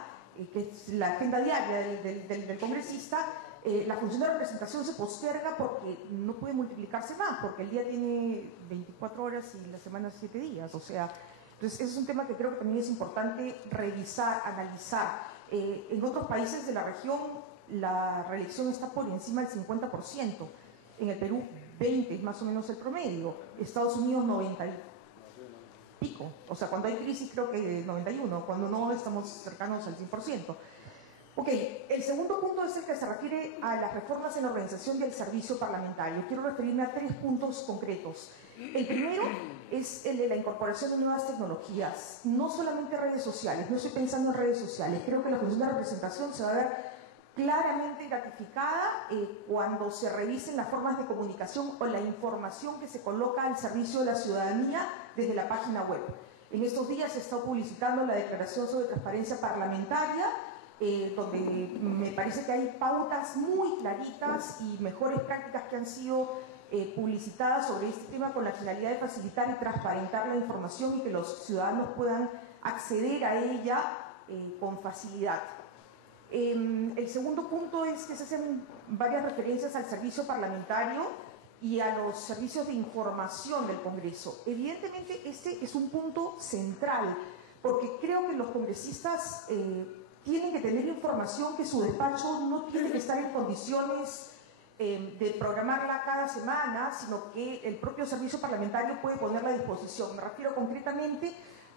que es la agenda diaria del congresista, la función de representación se posterga porque no puede multiplicarse más, porque el día tiene 24 horas y la semana 7 días. O sea, entonces ese es un tema que creo que también es importante revisar, analizar. En otros países de la región la reelección está por encima del 50%. En el Perú 20 es más o menos el promedio. Estados Unidos 90 y pico. O sea, cuando hay crisis creo que 91, cuando no estamos cercanos al 100%. Ok, el segundo punto es el que se refiere a las reformas en la organización y el servicio parlamentario. Quiero referirme a 3 puntos concretos. El primero es el de la incorporación de nuevas tecnologías, no solamente redes sociales. No estoy pensando en redes sociales. Creo que la función de representación se va a ver claramente gratificada cuando se revisen las formas de comunicación o la información que se coloca al servicio de la ciudadanía desde la página web. En estos días se está publicitando la Declaración sobre Transparencia Parlamentaria, donde me parece que hay pautas muy claritas y mejores prácticas que han sido publicitadas sobre este tema con la finalidad de facilitar y transparentar la información y que los ciudadanos puedan acceder a ella con facilidad. El segundo punto es que se hacen varias referencias al servicio parlamentario y a los servicios de información del Congreso. Evidentemente este es un punto central, porque creo que los congresistas tienen que tener información que su despacho no tiene que estar en condiciones de programarla cada semana, sino que el propio servicio parlamentario puede ponerla a disposición. Me refiero concretamente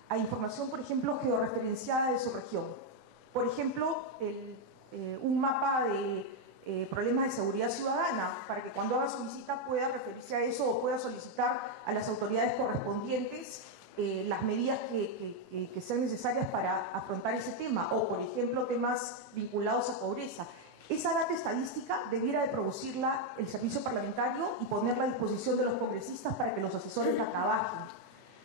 a información, por ejemplo, georreferenciada de su región. Por ejemplo, un mapa de problemas de seguridad ciudadana, para que cuando haga su visita pueda referirse a eso o pueda solicitar a las autoridades correspondientes las medidas que sean necesarias para afrontar ese tema, o por ejemplo temas vinculados a pobreza. Esa data estadística debiera de producirla el servicio parlamentario y ponerla a disposición de los congresistas para que los asesores la trabajen.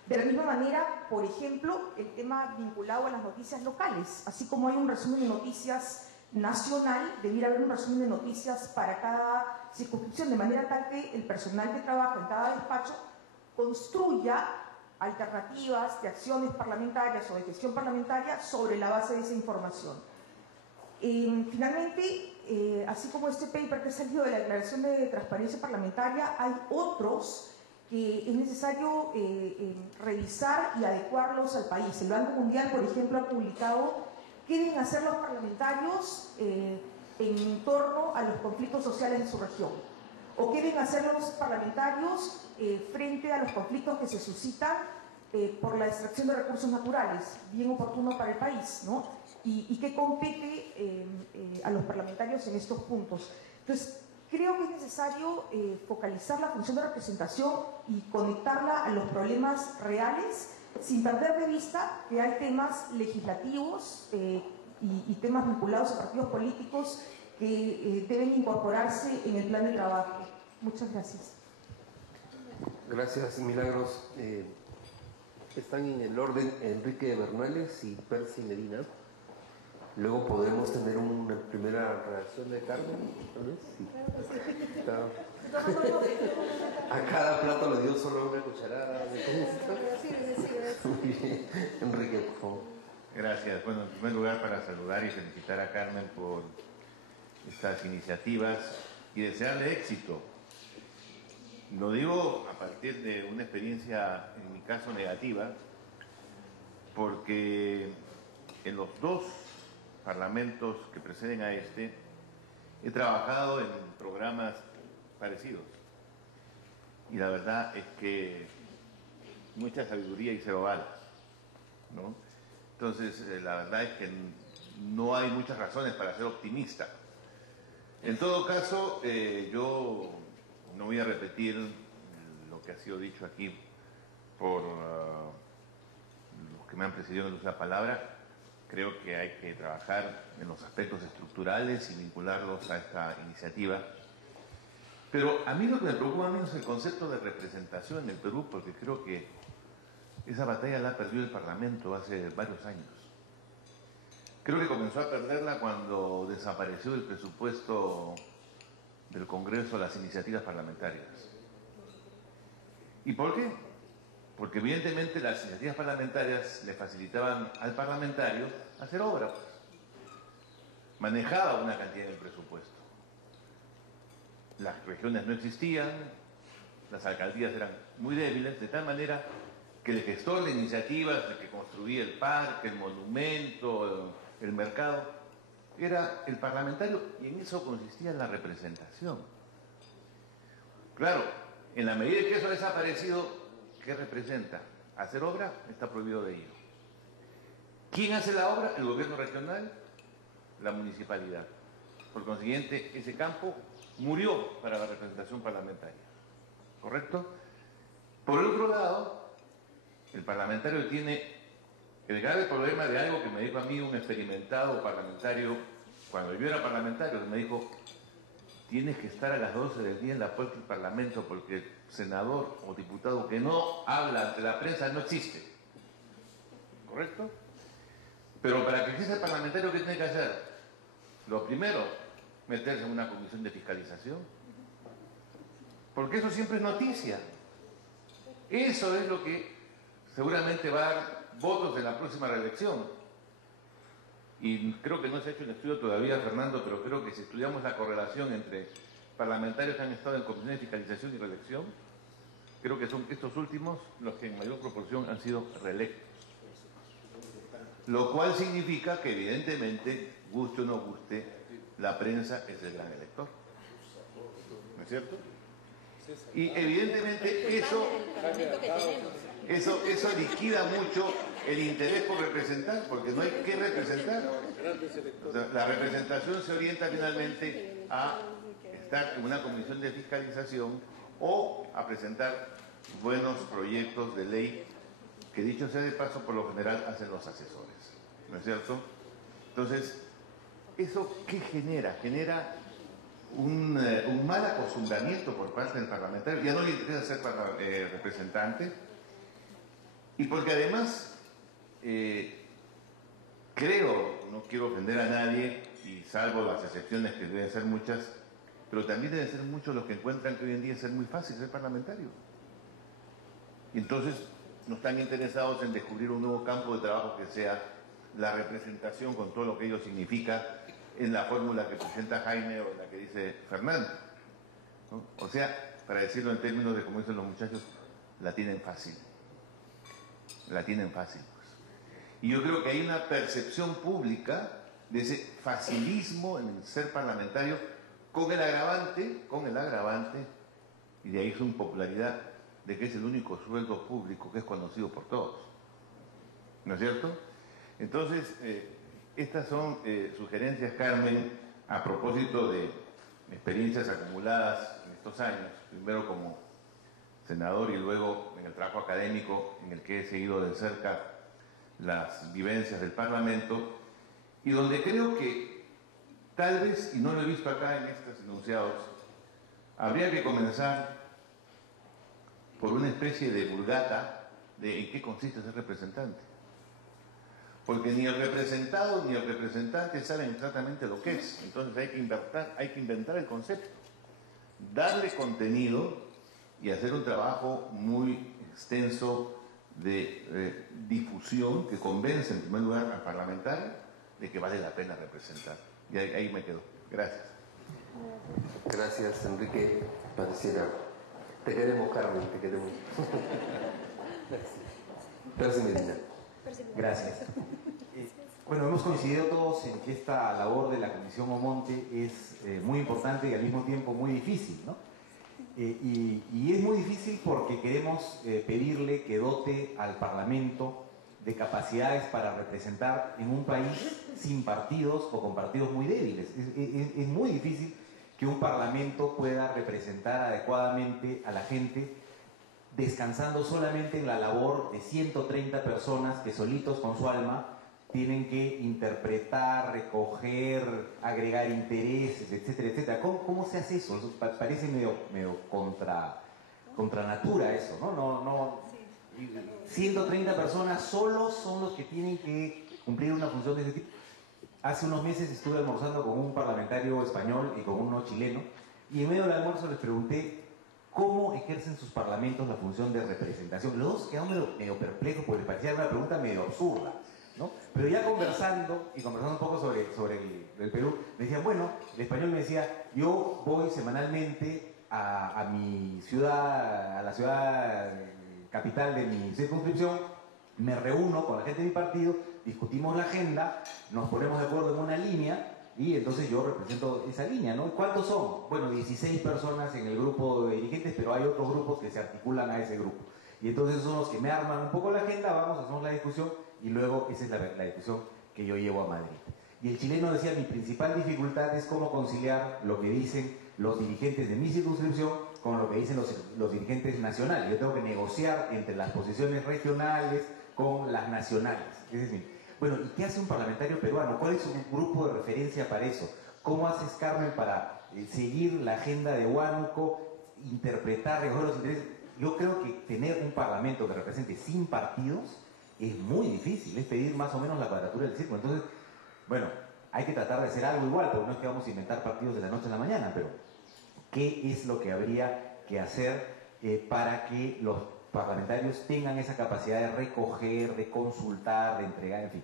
De la misma manera, por ejemplo, el tema vinculado a las noticias locales, así como hay un resumen de noticias nacional, debiera haber un resumen de noticias para cada circunscripción, de manera tal que el personal que trabaja en cada despacho construya alternativas de acciones parlamentarias o de gestión parlamentaria sobre la base de esa información. Finalmente, así como este paper que ha salido de la Declaración de Transparencia Parlamentaria, hay otros que es necesario revisar y adecuarlos al país. El Banco Mundial, por ejemplo, ha publicado qué deben hacer los parlamentarios en torno a los conflictos sociales de su región, o qué deben hacer los parlamentarios frente a los conflictos que se suscitan por la extracción de recursos naturales, bien oportuno para el país, ¿no? Y qué compete a los parlamentarios en estos puntos. Entonces, creo que es necesario focalizar la función de representación y conectarla a los problemas reales, sin perder de vista que hay temas legislativos y temas vinculados a partidos políticos que deben incorporarse en el plan de trabajo. Muchas gracias. Gracias, Milagros. Están en el orden Enrique Bernueles y Percy Medina. Luego podremos tener una primera reacción de Carmen, tal vez. Sí. A cada plato le dio solo una cucharada de gusto. Muy bien. Enrique, por favor. Gracias. Bueno, en primer lugar, para saludar y felicitar a Carmen por estas iniciativas y desearle éxito. Lo digo a partir de una experiencia, en mi caso, negativa, porque en los dos parlamentos que preceden a este, he trabajado en programas parecidos. Y la verdad es que mucha sabiduría y cero balas, ¿no? Entonces, la verdad es que no hay muchas razones para ser optimista. En todo caso, yo no voy a repetir lo que ha sido dicho aquí por los que me han precedido en el uso de la palabra. Creo que hay que trabajar en los aspectos estructurales y vincularlos a esta iniciativa. Pero a mí lo que me preocupa menos es el concepto de representación en el Perú, porque creo que esa batalla la ha perdido el Parlamento hace varios años. Creo que comenzó a perderla cuando desapareció del presupuesto del Congreso las iniciativas parlamentarias. ¿Y por qué? Porque evidentemente las iniciativas parlamentarias le facilitaban al parlamentario hacer obra. Manejaba una cantidad del presupuesto. Las regiones no existían, las alcaldías eran muy débiles, de tal manera que el gestor de iniciativas, el que construía el parque, el monumento, el mercado, era el parlamentario, y en eso consistía la representación. Claro, en la medida que eso ha desaparecido, ¿qué representa? ¿Hacer obra? Está prohibido de ello. ¿Quién hace la obra? El gobierno regional, la municipalidad. Por consiguiente, ese campo murió para la representación parlamentaria. ¿Correcto? Por el otro lado, el parlamentario tiene el grave problema de algo que me dijo a mí un experimentado parlamentario, cuando yo era parlamentario, me dijo: tienes que estar a las 12 del día en la puerta del Parlamento, porque el senador o diputado que no habla ante la prensa no existe. ¿Correcto? Pero para que exista el parlamentario, ¿qué tiene que hacer? Lo primero, meterse en una comisión de fiscalización. Porque eso siempre es noticia. Eso es lo que seguramente va a dar votos en la próxima reelección. Y creo que no se ha hecho un estudio todavía, Fernando, pero creo que si estudiamos la correlación entre parlamentarios que han estado en comisiones de fiscalización y reelección, creo que son estos últimos los que en mayor proporción han sido reelectos. Lo cual significa que evidentemente, guste o no guste, la prensa es el gran elector. ¿No es cierto? Y evidentemente eso liquida mucho el interés por representar, porque no hay que representar. O sea, la representación se orienta finalmente a estar en una comisión de fiscalización o a presentar buenos proyectos de ley que, dicho sea de paso, por lo general hacen los asesores. ¿No es cierto? Entonces, ¿eso qué genera? Genera un mal acostumbramiento por parte del parlamentario. Ya no le interesa ser representante. Y porque además, creo, no quiero ofender a nadie, y salvo las excepciones que deben ser muchas, pero también deben ser muchos los que encuentran que hoy en día es muy fácil ser parlamentario. Y entonces no están interesados en descubrir un nuevo campo de trabajo que sea la representación con todo lo que ello significa en la fórmula que presenta Jaime o en la que dice Fernando, ¿no? O sea, para decirlo en términos de como dicen los muchachos, la tienen fácil. La tienen fácil, pues. Y yo creo que hay una percepción pública de ese facilismo en el ser parlamentario, con el agravante, y de ahí su impopularidad, de que es el único sueldo público que es conocido por todos. ¿No es cierto? Entonces, estas son sugerencias, Carmen, a propósito de experiencias acumuladas en estos años, primero como senador y luego en el trabajo académico en el que he seguido de cerca las vivencias del Parlamento, y donde creo que tal vez, y no lo he visto acá en estos enunciados, habría que comenzar por una especie de vulgata de en qué consiste ser representante. Porque ni el representado ni el representante saben exactamente lo que es. Entonces hay que inventar el concepto, darle contenido y hacer un trabajo muy extenso de difusión que convence en primer lugar al parlamentario de que vale la pena representar. Y ahí me quedo. Gracias. Gracias, Enrique. Pareciera. Te queremos, Carmen, te queremos. Gracias, Medina. Gracias. Bueno, hemos coincidido todos en que esta labor de la Comisión Omonte es muy importante y al mismo tiempo muy difícil, ¿no? Y es muy difícil porque queremos pedirle que dote al Parlamento de capacidades para representar en un país sin partidos o con partidos muy débiles. Es muy difícil que un Parlamento pueda representar adecuadamente a la gente descansando solamente en la labor de 130 personas que solitos con su alma tienen que interpretar, recoger, agregar intereses, etcétera, etcétera. ¿Cómo se hace eso? Eso parece medio contra natura eso, ¿no? 130 personas solos son los que tienen que cumplir una función de ese tipo. Hace unos meses estuve almorzando con un parlamentario español y con uno chileno, y en medio del almuerzo les pregunté cómo ejercen sus parlamentos la función de representación. Los dos quedaron medio perplejos porque les parecía una pregunta medio absurda, ¿no? Pero ya conversando un poco sobre el Perú, me decían, bueno, el español me decía, yo voy semanalmente a mi ciudad, a la ciudad capital de mi circunscripción, me reúno con la gente de mi partido, discutimos la agenda, nos ponemos de acuerdo en una línea y entonces yo represento esa línea, ¿no? ¿Cuántos son? Bueno, 16 personas en el grupo de dirigentes, pero hay otros grupos que se articulan a ese grupo. Y entonces son los que me arman un poco la agenda, vamos, hacemos la discusión y luego esa es la discusión que yo llevo a Madrid. Y el chileno decía, mi principal dificultad es cómo conciliar lo que dicen los dirigentes de mi circunscripción con lo que dicen los dirigentes nacionales. Yo tengo que negociar entre las posiciones regionales con las nacionales. Es decir, bueno, ¿y qué hace un parlamentario peruano? ¿Cuál es un grupo de referencia para eso? ¿Cómo haces, Carmen, para seguir la agenda de Huánuco, interpretar, recoger los intereses? Yo creo que tener un parlamento que represente sin partidos es muy difícil, es pedir más o menos la cuadratura del círculo. Entonces, bueno, hay que tratar de hacer algo igual, porque no es que vamos a inventar partidos de la noche a la mañana, pero ¿qué es lo que habría que hacer para que los parlamentarios tengan esa capacidad de recoger, de consultar, de entregar, en fin?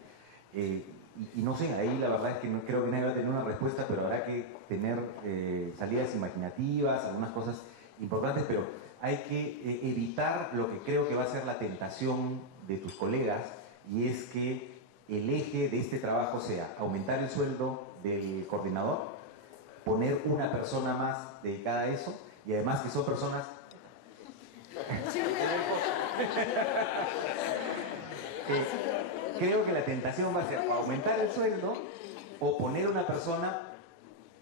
Y no sé, ahí la verdad es que no creo que nadie va a tener una respuesta, pero habrá que tener salidas imaginativas, algunas cosas importantes, pero hay que evitar lo que creo que va a ser la tentación de tus colegas, y es que el eje de este trabajo sea aumentar el sueldo del coordinador, poner una persona más dedicada a eso, y además que son personas... creo que la tentación va a ser aumentar el sueldo o poner una persona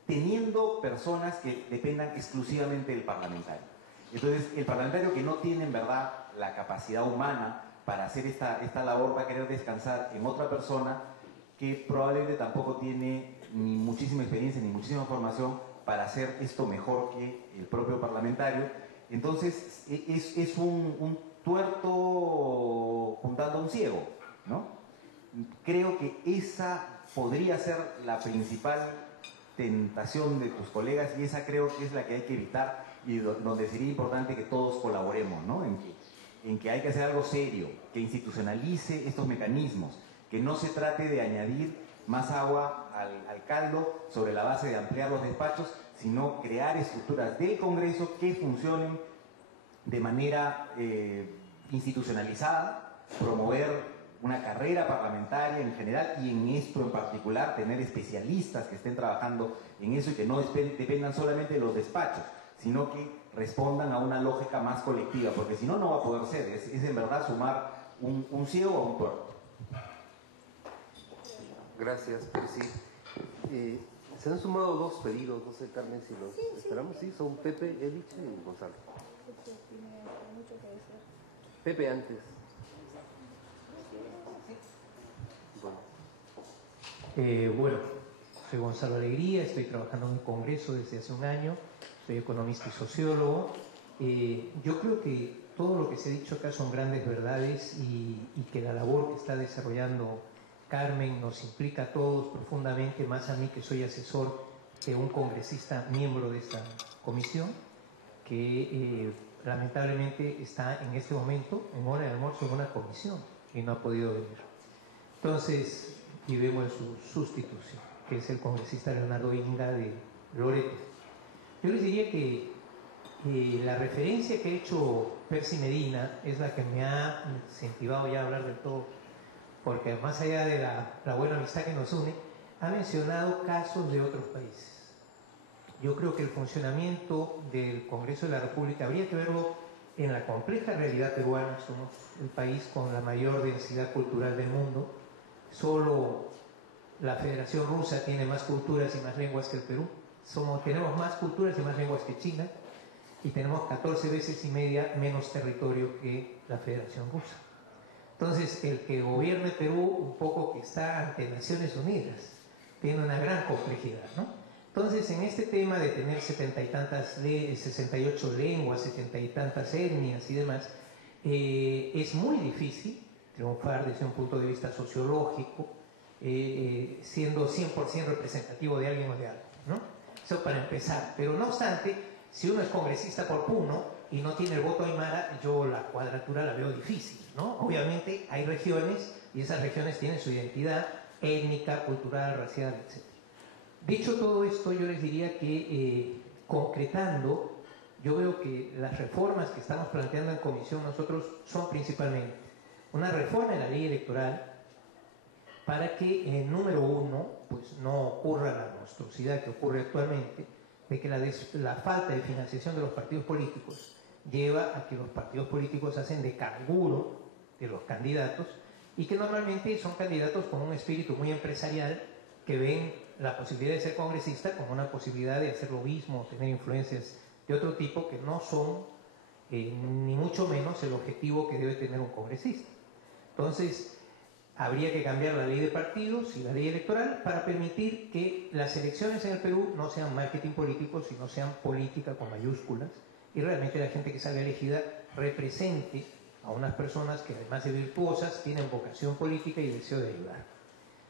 teniendo personas que dependan exclusivamente del parlamentario. Entonces, el parlamentario que no tiene en verdad la capacidad humana para hacer esta labor va a querer descansar en otra persona que probablemente tampoco tiene ni muchísima experiencia ni muchísima formación para hacer esto mejor que el propio parlamentario. Entonces, es un tuerto juntando a un ciego, ¿no? Creo que esa podría ser la principal tentación de tus colegas, y esa creo que es la que hay que evitar, y donde sería importante que todos colaboremos, ¿no? En que hay que hacer algo serio, que institucionalice estos mecanismos, que no se trate de añadir más agua al caldo sobre la base de ampliar los despachos, sino crear estructuras del Congreso que funcionen de manera institucionalizada, promover una carrera parlamentaria en general, y en esto en particular tener especialistas que estén trabajando en eso y que no dependan solamente de los despachos, sino que respondan a una lógica más colectiva, porque si no, no va a poder ser. Es en verdad sumar un ciego a un tuerto. Gracias, Percy. Se han sumado 2 pedidos, no sé, Carmen, si los esperamos. Sí, son Pepe, Eliche y Gonzalo. Pepe antes. Bueno, soy Gonzalo Alegría, estoy trabajando en un congreso desde hace un año, soy economista y sociólogo. Yo creo que todo lo que se ha dicho acá son grandes verdades y que la labor que está desarrollando Carmen nos implica a todos profundamente, más a mí que soy asesor de un congresista miembro de esta comisión, que lamentablemente está en este momento, en hora de almuerzo, en una comisión y no ha podido venir. Entonces, y vemos su sustitución, que es el congresista Leonardo Inga de Loreto. Yo les diría que la referencia que ha hecho Percy Medina es la que me ha incentivado ya a hablar del todo, porque más allá de la buena amistad que nos une, ha mencionado casos de otros países. Yo creo que el funcionamiento del Congreso de la República habría que verlo en la compleja realidad peruana. Somos el país con la mayor densidad cultural del mundo. Solo la Federación Rusa tiene más culturas y más lenguas que el Perú. Tenemos más culturas y más lenguas que China, y tenemos 14 veces y media menos territorio que la Federación Rusa. Entonces, el que gobierne Perú, un poco que está ante Naciones Unidas, tiene una gran complejidad, ¿no? Entonces, en este tema de tener 68 lenguas, 70 y tantas etnias y demás, es muy difícil triunfar desde un punto de vista sociológico, siendo 100% representativo de alguien o de algo, ¿no? Eso para empezar. Pero no obstante, si uno es congresista por Puno y no tiene el voto aymara, yo la cuadratura la veo difícil, ¿no? Obviamente hay regiones y esas regiones tienen su identidad étnica, cultural, racial, etc. Dicho todo esto, yo les diría que concretando, yo veo que las reformas que estamos planteando en comisión nosotros son principalmente una reforma en la ley electoral para que, número uno, pues no ocurra la monstruosidad que ocurre actualmente, de que la falta de financiación de los partidos políticos lleva a que los partidos políticos hacen de canguro de los candidatos, y que normalmente son candidatos con un espíritu muy empresarial, que ven la posibilidad de ser congresista como una posibilidad de hacer lobismo o tener influencias de otro tipo que no son ni mucho menos el objetivo que debe tener un congresista. Entonces, habría que cambiar la ley de partidos y la ley electoral para permitir que las elecciones en el Perú no sean marketing político, sino sean política con mayúsculas, y realmente la gente que salga elegida represente a unas personas que, además de virtuosas, tienen vocación política y deseo de ayudar.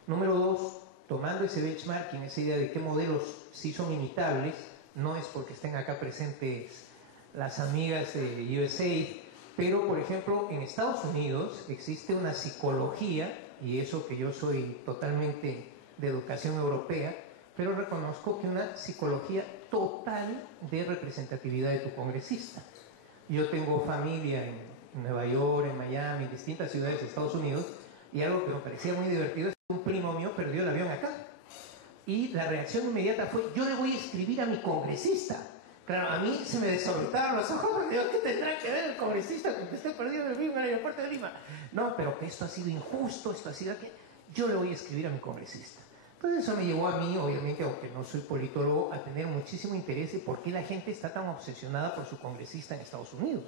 Número dos, tomando ese benchmarking, esa idea de qué modelos sí son imitables, no es porque estén acá presentes las amigas de USAID, pero, por ejemplo, en Estados Unidos existe una psicología, y eso que yo soy totalmente de educación europea, pero reconozco que una psicología total de representatividad de tu congresista. Yo tengo familia en Nueva York, en Miami, en distintas ciudades de Estados Unidos, y algo que me parecía muy divertido es que un primo mío perdió el avión acá. Y la reacción inmediata fue: yo le voy a escribir a mi congresista. Claro, a mí se me desorbitaron los ojos, porque digo, ¿qué tendrá que ver el congresista con que esté perdido el avión en el aeropuerto de Lima? No, pero que esto ha sido injusto, esto ha sido aquello. Yo le voy a escribir a mi congresista. Entonces eso me llevó a mí, obviamente, aunque no soy politólogo, a tener muchísimo interés en por qué la gente está tan obsesionada por su congresista en Estados Unidos.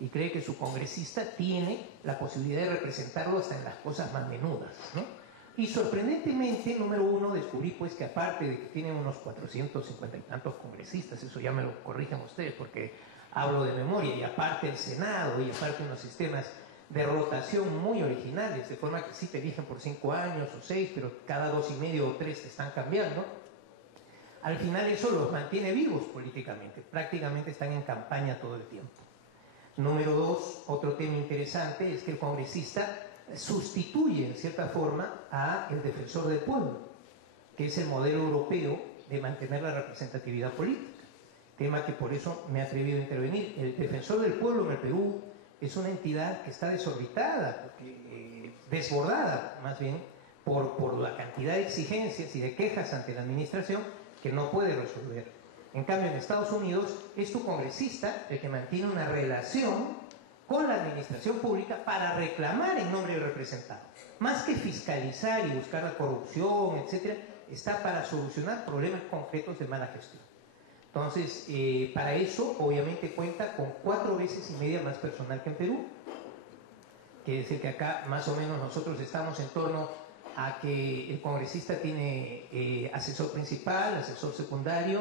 Y cree que su congresista tiene la posibilidad de representarlo hasta en las cosas más menudas, ¿no? Y sorprendentemente, número uno, descubrí pues que aparte de que tienen unos 450 y tantos congresistas, eso ya me lo corrigen ustedes porque hablo de memoria, y aparte el Senado, y aparte unos sistemas de rotación muy originales, de forma que sí te eligen por 5 años o 6, pero cada 2,5 o 3 te están cambiando. Al final eso los mantiene vivos políticamente, prácticamente están en campaña todo el tiempo. Número dos, otro tema interesante es que el congresista sustituye en cierta forma a el defensor del pueblo, que es el modelo europeo de mantener la representatividad política, tema que por eso me he atrevido a intervenir. El defensor del pueblo en el Perú es una entidad que está desorbitada, desbordada más bien por la cantidad de exigencias y de quejas ante la administración que no puede resolver. En cambio, en Estados Unidos es tu congresista el que mantiene una relación con la administración pública para reclamar en nombre del representado. Más que fiscalizar y buscar la corrupción, etc., está para solucionar problemas concretos de mala gestión. Entonces, para eso, obviamente, cuenta con 4 veces y media más personal que en Perú. Quiere decir que acá, más o menos, nosotros estamos en torno a que el congresista tiene asesor principal, asesor secundario,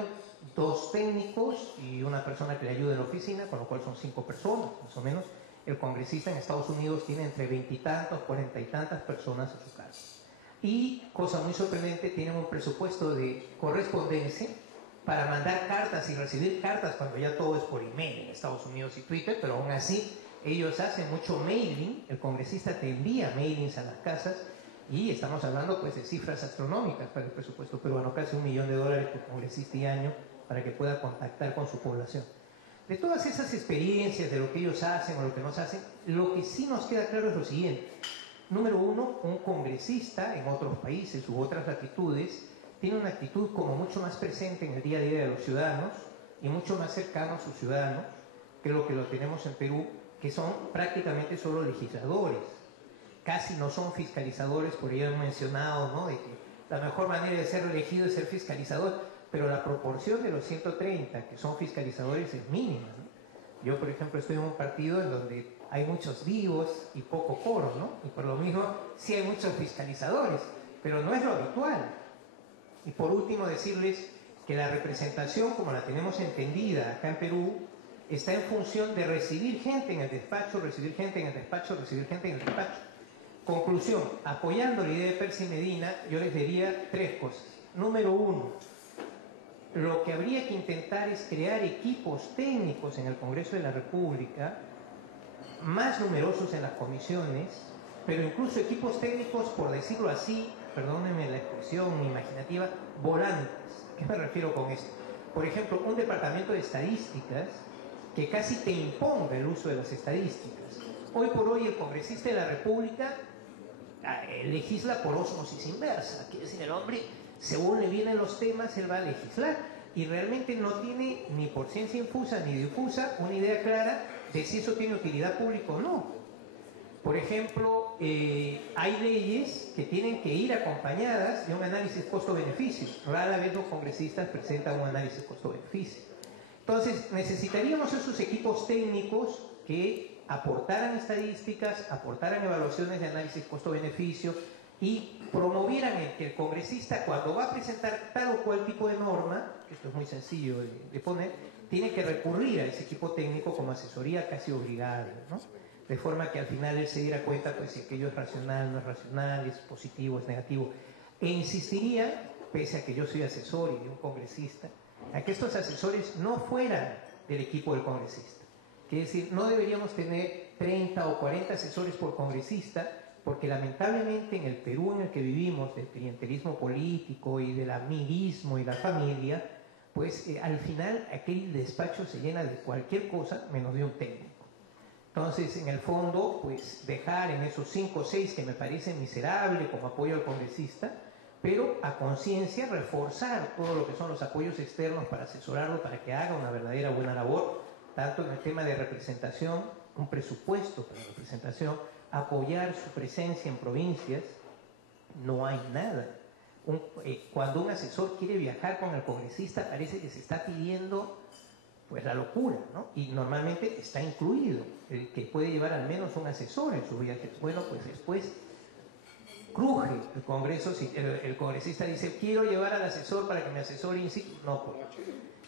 2 técnicos y una persona que le ayuda en la oficina, con lo cual son 5 personas, más o menos. El congresista en Estados Unidos tiene entre 20 y tantos, 40 y tantas personas a su cargo. Y, cosa muy sorprendente, tienen un presupuesto de correspondencia para mandar cartas y recibir cartas cuando ya todo es por email en Estados Unidos y Twitter, pero aún así ellos hacen mucho mailing, el congresista te envía mailings a las casas y estamos hablando pues de cifras astronómicas para el presupuesto peruano, casi $1 millón por congresista y año para que pueda contactar con su población. De todas esas experiencias, de lo que ellos hacen o lo que nos hacen, lo que sí nos queda claro es lo siguiente. Número uno, un congresista en otros países u otras latitudes tiene una actitud como mucho más presente en el día a día de los ciudadanos y mucho más cercano a sus ciudadanos que lo tenemos en Perú, que son prácticamente solo legisladores. Casi no son fiscalizadores, por ello he mencionado, ¿no?, de que la mejor manera de ser elegido es ser fiscalizador, pero la proporción de los 130 que son fiscalizadores es mínima, ¿no? Yo, por ejemplo, estoy en un partido en donde hay muchos vivos y poco coro, ¿no? Y por lo mismo sí hay muchos fiscalizadores, pero no es lo habitual. Y por último decirles que la representación, como la tenemos entendida acá en Perú, está en función de recibir gente en el despacho, recibir gente en el despacho, recibir gente en el despacho. Conclusión, apoyando la idea de Percy Medina, yo les diría 3 cosas. Número 1, lo que habría que intentar es crear equipos técnicos en el Congreso de la República, más numerosos en las comisiones, pero incluso equipos técnicos, por decirlo así, perdónenme la expresión imaginativa, volantes. ¿A qué me refiero con esto? Por ejemplo, un departamento de estadísticas que casi te imponga el uso de las estadísticas. Hoy por hoy el congresista de la República legisla por ósmosis inversa. Quiere decir, el hombre, según le vienen los temas, él va a legislar y realmente no tiene ni por ciencia infusa ni difusa una idea clara de si eso tiene utilidad pública o no. Por ejemplo, hay leyes que tienen que ir acompañadas de un análisis costo-beneficio. Rara vez los congresistas presentan un análisis costo-beneficio. Entonces, necesitaríamos esos equipos técnicos que aportaran estadísticas, aportaran evaluaciones de análisis costo-beneficio y promovieran que el congresista, cuando va a presentar tal o cual tipo de norma, que esto es muy sencillo de poner, tiene que recurrir a ese equipo técnico como asesoría casi obligada, ¿no? De forma que al final él se diera cuenta pues si aquello es racional, no es racional, es positivo, es negativo. E insistiría, pese a que yo soy asesor y de un congresista, a que estos asesores no fueran del equipo del congresista. Quiere decir, no deberíamos tener 30 o 40 asesores por congresista, porque lamentablemente en el Perú en el que vivimos, del clientelismo político y del amiguismo y la familia, pues al final aquel despacho se llena de cualquier cosa menos de un técnico. Entonces, en el fondo, pues dejar en esos 5 o 6 que me parecen miserables como apoyo al congresista, pero a conciencia reforzar todo lo que son los apoyos externos para asesorarlo, para que haga una verdadera buena labor, tanto en el tema de representación, un presupuesto para la representación, apoyar su presencia en provincias. No hay nada. Cuando un asesor quiere viajar con el congresista, parece que se está pidiendo pues la locura, ¿no? Y normalmente está incluido el que puede llevar al menos un asesor en sus viajes. Bueno, pues después cruje el Congreso si el congresista dice quiero llevar al asesor para que me asesore in situ. No, pues.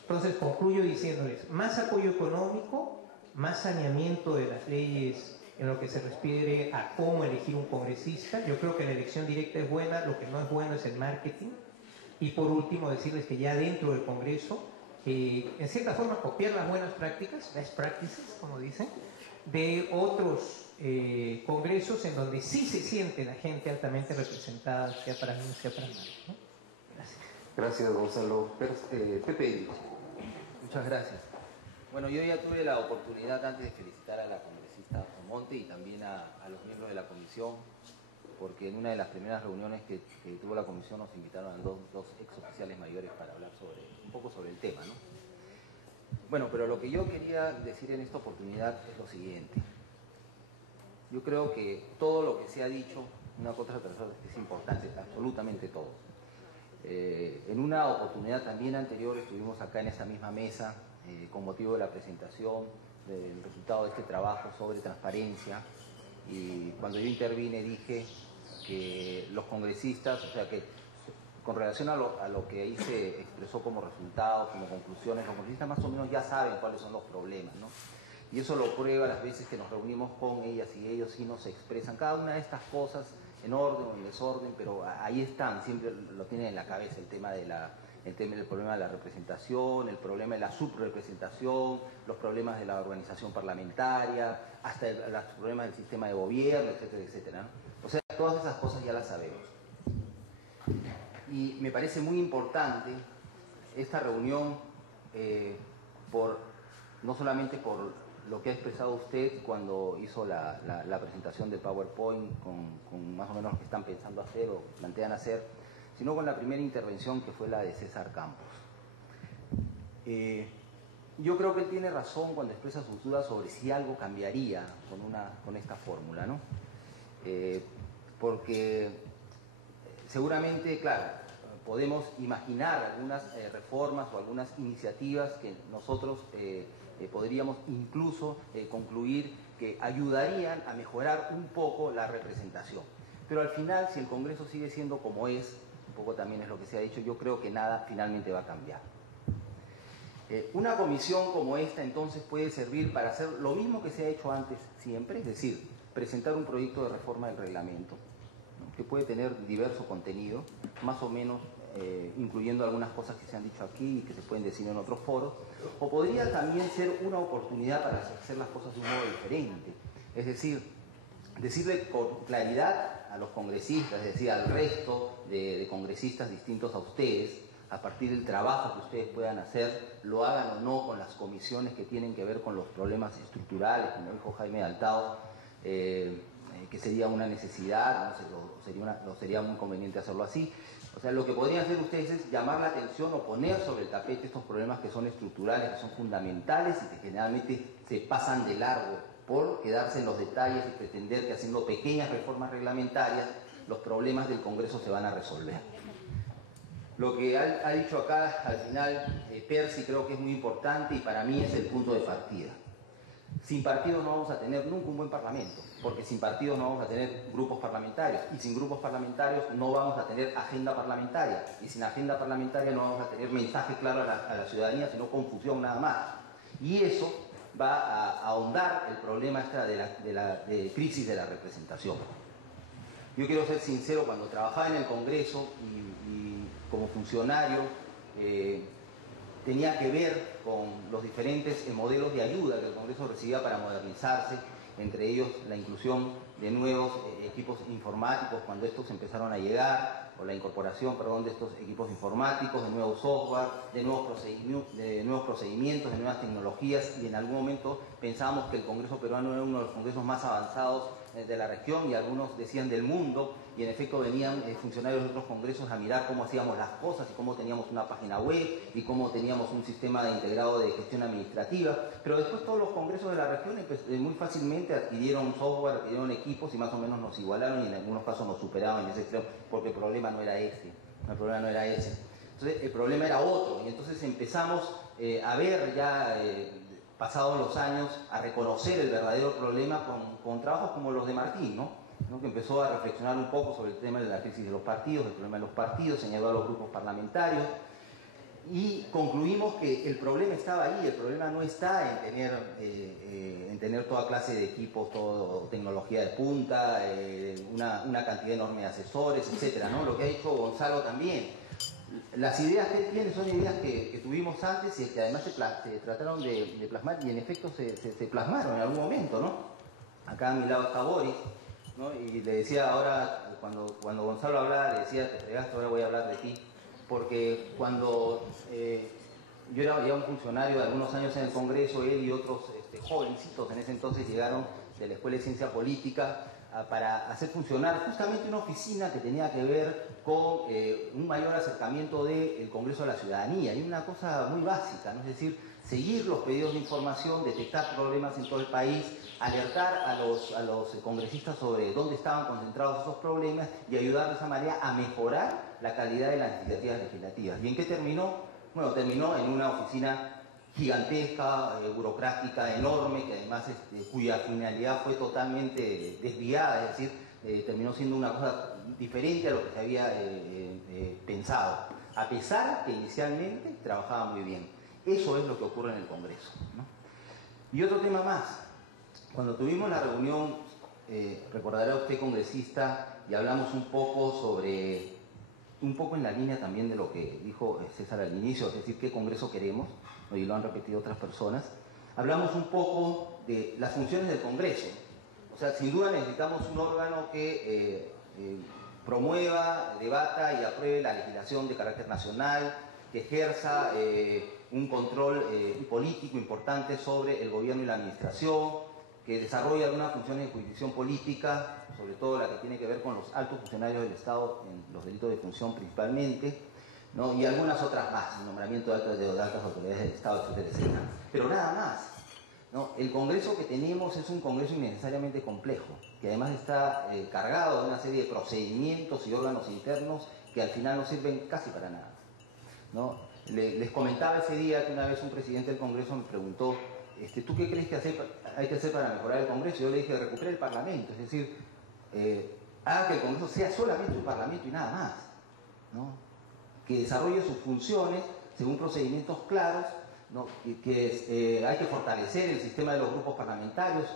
Entonces concluyo diciéndoles más apoyo económico, más saneamiento de las leyes en lo que se refiere a cómo elegir un congresista. Yo creo que la elección directa es buena, lo que no es bueno es el marketing. Y por último decirles que ya dentro del Congreso, en cierta forma copiar las buenas prácticas, best practices, como dicen, de otros congresos en donde sí se siente la gente altamente representada, sea para bien, sea para mal, ¿no? Gracias. Gracias, Gonzalo. Pepe. Muchas gracias. Bueno, yo ya tuve la oportunidad antes de felicitar a la congresista Omonte y también a los miembros de la comisión, porque en una de las primeras reuniones que tuvo la comisión nos invitaron a dos ex oficiales mayores para hablar un poco sobre el tema, ¿no? Bueno, pero lo que yo quería decir en esta oportunidad es lo siguiente. Yo creo que todo lo que se ha dicho, una cosa tras otra, es importante, absolutamente todo. En una oportunidad también anterior estuvimos acá en esta misma mesa con motivo de la presentación del resultado de este trabajo sobre transparencia, y cuando yo intervine dije que los congresistas, o sea que con relación a lo que ahí se expresó como resultados, como conclusiones, los congresistas más o menos ya saben cuáles son los problemas, ¿no? Y eso lo prueba las veces que nos reunimos con ellas y ellos sí nos expresan cada una de estas cosas en orden o en desorden, pero ahí están, siempre lo tienen en la cabeza, el tema del problema de la representación, el problema de la subrepresentación, los problemas de la organización parlamentaria, hasta los problemas del sistema de gobierno, etcétera, etcétera, ¿no? O sea, todas esas cosas ya las sabemos. Y me parece muy importante esta reunión, no solamente por lo que ha expresado usted cuando hizo la presentación del PowerPoint con más o menos lo que están pensando hacer o plantean hacer, sino con la primera intervención que fue la de César Campos. Yo creo que él tiene razón cuando expresa sus dudas sobre si algo cambiaría con esta fórmula, ¿no? Porque seguramente, claro, podemos imaginar algunas reformas o algunas iniciativas que nosotros podríamos incluso concluir que ayudarían a mejorar un poco la representación. Pero al final, si el Congreso sigue siendo como es, un poco también es lo que se ha dicho, yo creo que nada finalmente va a cambiar. Una comisión como esta entonces puede servir para hacer lo mismo que se ha hecho antes siempre, es decir, presentar un proyecto de reforma del reglamento, ¿no?, que puede tener diverso contenido, más o menos incluyendo algunas cosas que se han dicho aquí y que se pueden decir en otros foros, o podría también ser una oportunidad para hacer las cosas de un modo diferente, es decir, decirle con claridad a los congresistas, es decir, al resto de congresistas distintos a ustedes, a partir del trabajo que ustedes puedan hacer, lo hagan o no con las comisiones que tienen que ver con los problemas estructurales, como dijo Jaime Daltao, que sería una necesidad, ¿no? sería muy conveniente hacerlo así. O sea, lo que podrían hacer ustedes es llamar la atención o poner sobre el tapete estos problemas que son estructurales, que son fundamentales y que generalmente se pasan de largo por quedarse en los detalles y pretender que haciendo pequeñas reformas reglamentarias los problemas del Congreso se van a resolver. Lo que ha dicho acá al final Percy creo que es muy importante y para mí es el punto de partida. Sin partidos no vamos a tener nunca un buen parlamento, porque sin partidos no vamos a tener grupos parlamentarios, y sin grupos parlamentarios no vamos a tener agenda parlamentaria, y sin agenda parlamentaria no vamos a tener mensaje claro a la ciudadanía, sino confusión nada más. Y eso va a ahondar el problema de crisis de la representación. Yo quiero ser sincero, cuando trabajaba en el Congreso y como funcionario, tenía que ver con los diferentes modelos de ayuda que el Congreso recibía para modernizarse, entre ellos la inclusión de nuevos equipos informáticos cuando estos empezaron a llegar, o la incorporación, perdón, de estos equipos informáticos, de nuevo software, de nuevos procedimientos, de nuevas tecnologías, y en algún momento pensábamos que el Congreso peruano era uno de los congresos más avanzados de la región, y algunos decían del mundo, y en efecto venían funcionarios de otros congresos a mirar cómo hacíamos las cosas y cómo teníamos una página web y cómo teníamos un sistema integrado de gestión administrativa, pero después todos los congresos de la región muy fácilmente adquirieron software, adquirieron equipos y más o menos nos igualaron y en algunos casos nos superaban en ese extremo, porque el problema no era ese, entonces el problema era otro, y entonces empezamos a ver ya pasados los años a reconocer el verdadero problema con trabajos como los de Martín, ¿no? Que empezó a reflexionar un poco sobre el tema de la crisis de los partidos, el problema de los partidos, señaló a los grupos parlamentarios y concluimos que el problema estaba ahí, el problema no está en tener toda clase de equipos, toda tecnología de punta, una cantidad enorme de asesores, etcétera, ¿no? Lo que ha dicho Gonzalo también. Las ideas que él tiene son ideas que tuvimos antes y que además se trataron de plasmar y en efecto se plasmaron en algún momento, ¿no? Acá a mi lado está Boris, ¿no? Y le decía ahora, cuando Gonzalo hablaba, le decía, te fregaste, ahora voy a hablar de ti, porque cuando yo era ya un funcionario de algunos años en el Congreso, él y otros jovencitos en ese entonces llegaron de la Escuela de Ciencia Política para hacer funcionar justamente una oficina que tenía que ver con un mayor acercamiento del Congreso a la ciudadanía, y una cosa muy básica, ¿no? Es decir, seguir los pedidos de información, detectar problemas en todo el país, alertar a los congresistas sobre dónde estaban concentrados esos problemas y ayudar de esa manera a mejorar la calidad de las iniciativas legislativas. ¿Y en qué terminó? Bueno, terminó en una oficina gigantesca, burocrática, enorme, que además cuya finalidad fue totalmente desviada, es decir, terminó siendo una cosa diferente a lo que se había pensado, a pesar que inicialmente trabajaba muy bien. Eso es lo que ocurre en el Congreso, ¿no? Y otro tema más. Cuando tuvimos la reunión, recordará usted, congresista, y hablamos un poco en la línea también de lo que dijo César al inicio, es decir, qué Congreso queremos, y lo han repetido otras personas. Hablamos un poco de las funciones del Congreso. O sea, sin duda necesitamos un órgano que promueva, debata y apruebe la legislación de carácter nacional, que ejerza un control político importante sobre el gobierno y la administración, que desarrolle algunas funciones de jurisdicción política, sobre todo la que tiene que ver con los altos funcionarios del Estado, en los delitos de función principalmente, ¿no? Y algunas otras más, el nombramiento de altas autoridades del Estado, etcétera, etcétera. Pero nada más, ¿no? El Congreso que tenemos es un Congreso innecesariamente complejo, que además está cargado de una serie de procedimientos y órganos internos que al final no sirven casi para nada, ¿no? Les comentaba ese día que una vez un presidente del Congreso me preguntó, ¿tú qué crees que hay que hacer para mejorar el Congreso? Yo le dije, recupere el Parlamento, es decir, haga que el Congreso sea solamente un Parlamento y nada más, ¿no? Que desarrolle sus funciones según procedimientos claros, ¿no? Que hay que fortalecer el sistema de los grupos parlamentarios.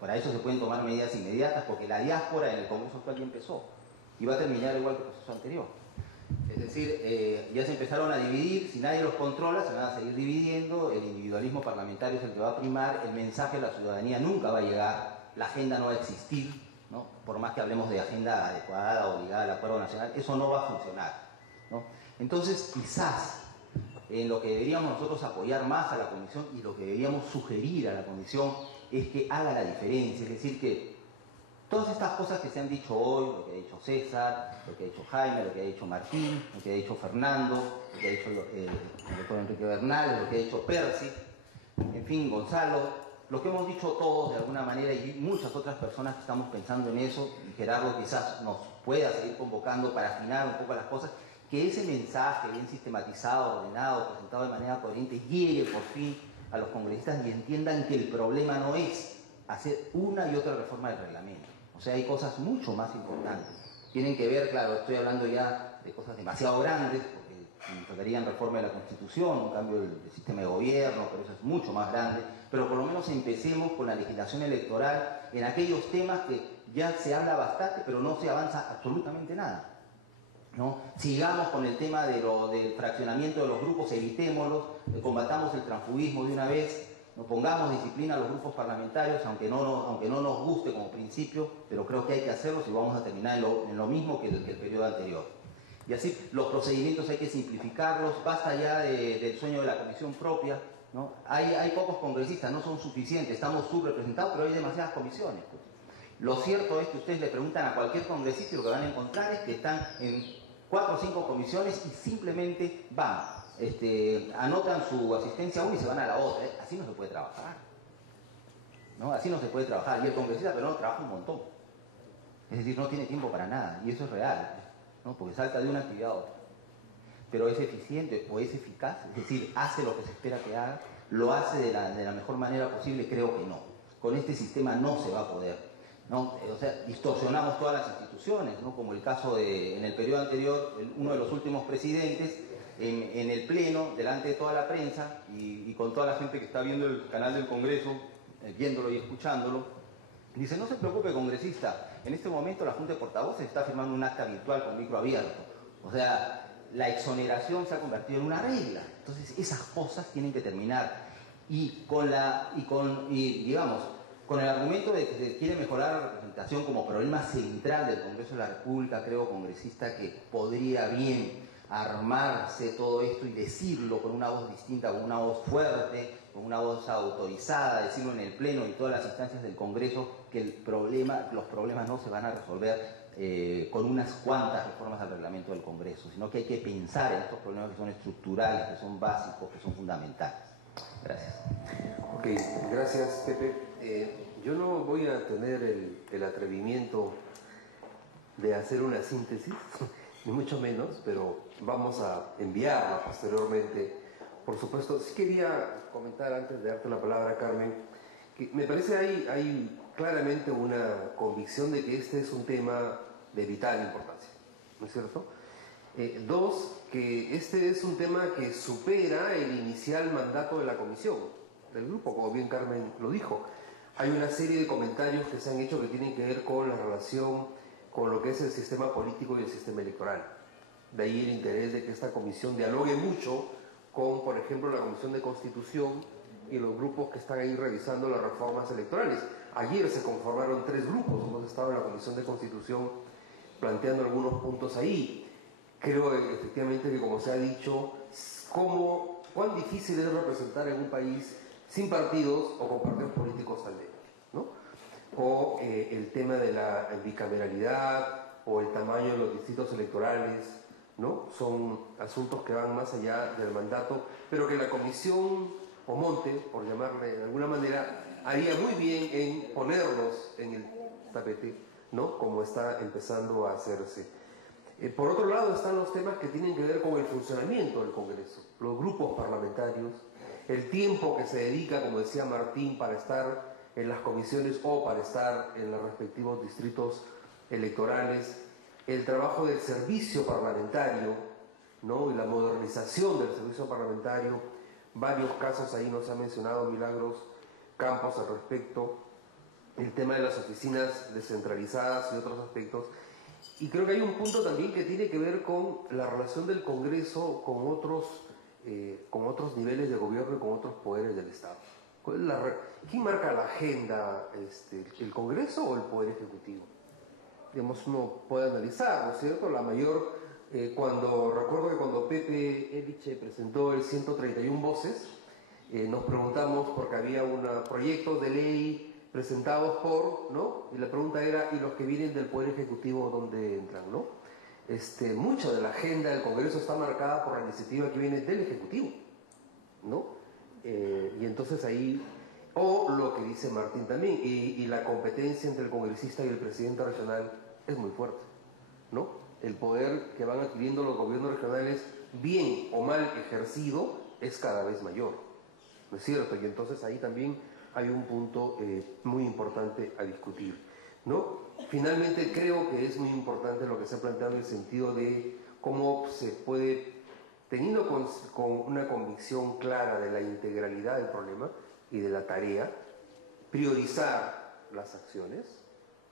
Para eso se pueden tomar medidas inmediatas, porque la diáspora en el Congreso actual ya empezó y va a terminar igual que el proceso anterior. Es decir, ya se empezaron a dividir, si nadie los controla se van a seguir dividiendo, el individualismo parlamentario es el que va a primar, el mensaje a la ciudadanía nunca va a llegar, la agenda no va a existir, ¿no? Por más que hablemos de agenda adecuada o ligada al acuerdo nacional, eso no va a funcionar, ¿no? Entonces, quizás en lo que deberíamos nosotros apoyar más a la Comisión y lo que deberíamos sugerir a la Comisión es que haga la diferencia, es decir, que todas estas cosas que se han dicho hoy, lo que ha dicho César, lo que ha dicho Jaime, lo que ha dicho Martín, lo que ha dicho Fernando, lo que ha dicho el doctor Enrique Bernal, lo que ha dicho Percy, en fin, Gonzalo, lo que hemos dicho todos de alguna manera y muchas otras personas que estamos pensando en eso, y Gerardo quizás nos pueda seguir convocando para afinar un poco las cosas, que ese mensaje bien sistematizado, ordenado, presentado de manera coherente, llegue por fin a los congresistas y entiendan que el problema no es hacer una y otra reforma del reglamento. O sea, hay cosas mucho más importantes. Tienen que ver, claro, estoy hablando ya de cosas demasiado grandes, porque implicarían reforma de la Constitución, un cambio del sistema de gobierno, pero eso es mucho más grande. Pero por lo menos empecemos con la legislación electoral en aquellos temas que ya se habla bastante, pero no se avanza absolutamente nada, ¿no? Sigamos con el tema del fraccionamiento de los grupos, evitémoslos, combatamos el transfugismo de una vez, no pongamos disciplina a los grupos parlamentarios, aunque no nos guste como principio, pero creo que hay que hacerlo si vamos a terminar en lo mismo que el periodo anterior. Y así, los procedimientos hay que simplificarlos, basta ya del sueño de la comisión propia, ¿no? Hay pocos congresistas, no son suficientes, estamos subrepresentados, pero hay demasiadas comisiones, pues. Lo cierto es que ustedes le preguntan a cualquier congresista y lo que van a encontrar es que están en 4 o 5 comisiones y simplemente van, anotan su asistencia a una y se van a la otra. Así no se puede trabajar, ¿no? Así no se puede trabajar. Y el congresista peruano trabaja un montón. Es decir, no tiene tiempo para nada. Y eso es real, ¿no? Porque salta de una actividad a otra. Pero es eficiente o es eficaz. Es decir, hace lo que se espera que haga, lo hace de la mejor manera posible. Creo que no. Con este sistema no se va a poder, ¿no? O sea, distorsionamos todas las instituciones, ¿no? Como el caso en el periodo anterior, uno de los últimos presidentes, en el Pleno, delante de toda la prensa y con toda la gente que está viendo el canal del Congreso, viéndolo y escuchándolo, dice, no se preocupe, congresista, en este momento la Junta de Portavoces está firmando un acta virtual con micro abierto. O sea, la exoneración se ha convertido en una regla. Entonces, esas cosas tienen que terminar. Digamos, con el argumento de que se quiere mejorar la representación como problema central del Congreso de la República, creo, congresista, que podría bien armarse todo esto y decirlo con una voz distinta, con una voz fuerte, con una voz autorizada, decirlo en el Pleno y todas las instancias del Congreso, que los problemas no se van a resolver con unas cuantas reformas al reglamento del Congreso, sino que hay que pensar en estos problemas que son estructurales, que son básicos, que son fundamentales. Gracias. Ok, gracias Pepe. Yo no voy a tener el atrevimiento de hacer una síntesis, ni mucho menos, pero vamos a enviarla posteriormente. Por supuesto, sí quería comentar antes de darte la palabra, Carmen, que me parece hay claramente una convicción de que este es un tema de vital importancia, ¿no es cierto? Dos, que este es un tema que supera el inicial mandato de la comisión, del grupo, como bien Carmen lo dijo. Hay una serie de comentarios que se han hecho que tienen que ver con la relación con lo que es el sistema político y el sistema electoral. De ahí el interés de que esta comisión dialogue mucho con, por ejemplo, la Comisión de Constitución y los grupos que están ahí revisando las reformas electorales. Ayer se conformaron 3 grupos, hemos estado en la Comisión de Constitución planteando algunos puntos ahí. Creo efectivamente que, como se ha dicho, cuán difícil es representar en un país sin partidos o con partidos políticos al menos, ¿no? O el tema de la bicameralidad o el tamaño de los distritos electorales, ¿no? Son asuntos que van más allá del mandato, pero que la comisión Omonte, por llamarle de alguna manera, haría muy bien en ponerlos en el tapete, ¿no? Como está empezando a hacerse. Por otro lado están los temas que tienen que ver con el funcionamiento del Congreso, los grupos parlamentarios, el tiempo que se dedica, como decía Martín, para estar en las comisiones o para estar en los respectivos distritos electorales, el trabajo del servicio parlamentario, ¿no? Y la modernización del servicio parlamentario. Varios casos ahí nos ha mencionado Milagros Campos al respecto, el tema de las oficinas descentralizadas y otros aspectos. Y creo que hay un punto también que tiene que ver con la relación del Congreso con otros niveles de gobierno y con otros poderes del Estado. ¿Quién marca la agenda? ¿El Congreso o el Poder Ejecutivo? Digamos, uno puede analizar, ¿no es cierto? La mayor, recuerdo que cuando Pepe Eliche presentó el 131 Voces, nos preguntamos, porque había proyectos de ley presentados ¿no? Y la pregunta era, ¿y los que vienen del Poder Ejecutivo dónde entran, no? Mucha de la agenda del Congreso está marcada por la iniciativa que viene del Ejecutivo, ¿no? Y entonces ahí, o lo que dice Martín también, y la competencia entre el congresista y el presidente regional es muy fuerte, ¿no? El poder que van adquiriendo los gobiernos regionales, bien o mal ejercido, es cada vez mayor, ¿no es cierto? Y entonces ahí también hay un punto muy importante a discutir, ¿no? Finalmente creo que es muy importante lo que se ha planteado en el sentido de cómo se puede, teniendo con una convicción clara de la integralidad del problema y de la tarea, priorizar las acciones,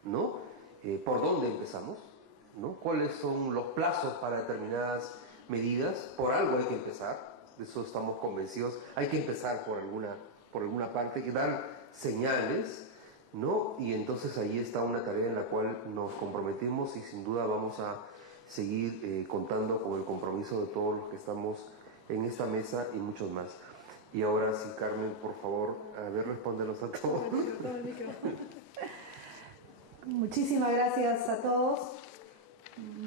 ¿no? ¿Por dónde empezamos? ¿No? ¿Cuáles son los plazos para determinadas medidas? Por algo hay que empezar, de eso estamos convencidos, hay que empezar por alguna parte, hay que dar señales, ¿no? Y entonces ahí está una tarea en la cual nos comprometemos y sin duda vamos a seguir contando con el compromiso de todos los que estamos en esta mesa y muchos más. Y ahora sí, Carmen, por favor, a ver, respóndelos a todos. Muchísimas gracias a todos.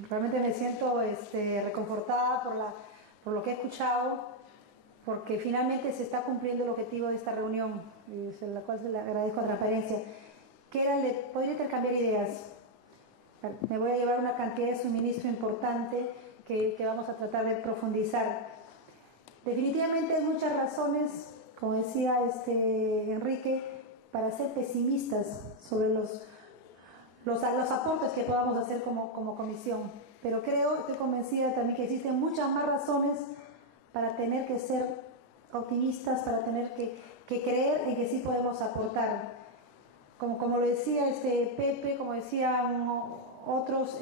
Realmente me siento reconfortada por lo que he escuchado, porque finalmente se está cumpliendo el objetivo de esta reunión, en la cual le agradezco a Transparencia, que era el de poder intercambiar ideas. Me voy a llevar una cantidad de suministro importante que vamos a tratar de profundizar. Definitivamente hay muchas razones, como decía Enrique, para ser pesimistas sobre los aportes que podamos hacer como comisión. Pero estoy convencida también que existen muchas más razones para tener que ser optimistas, para tener que creer en que sí podemos aportar. Como lo decía Pepe, como decían otros,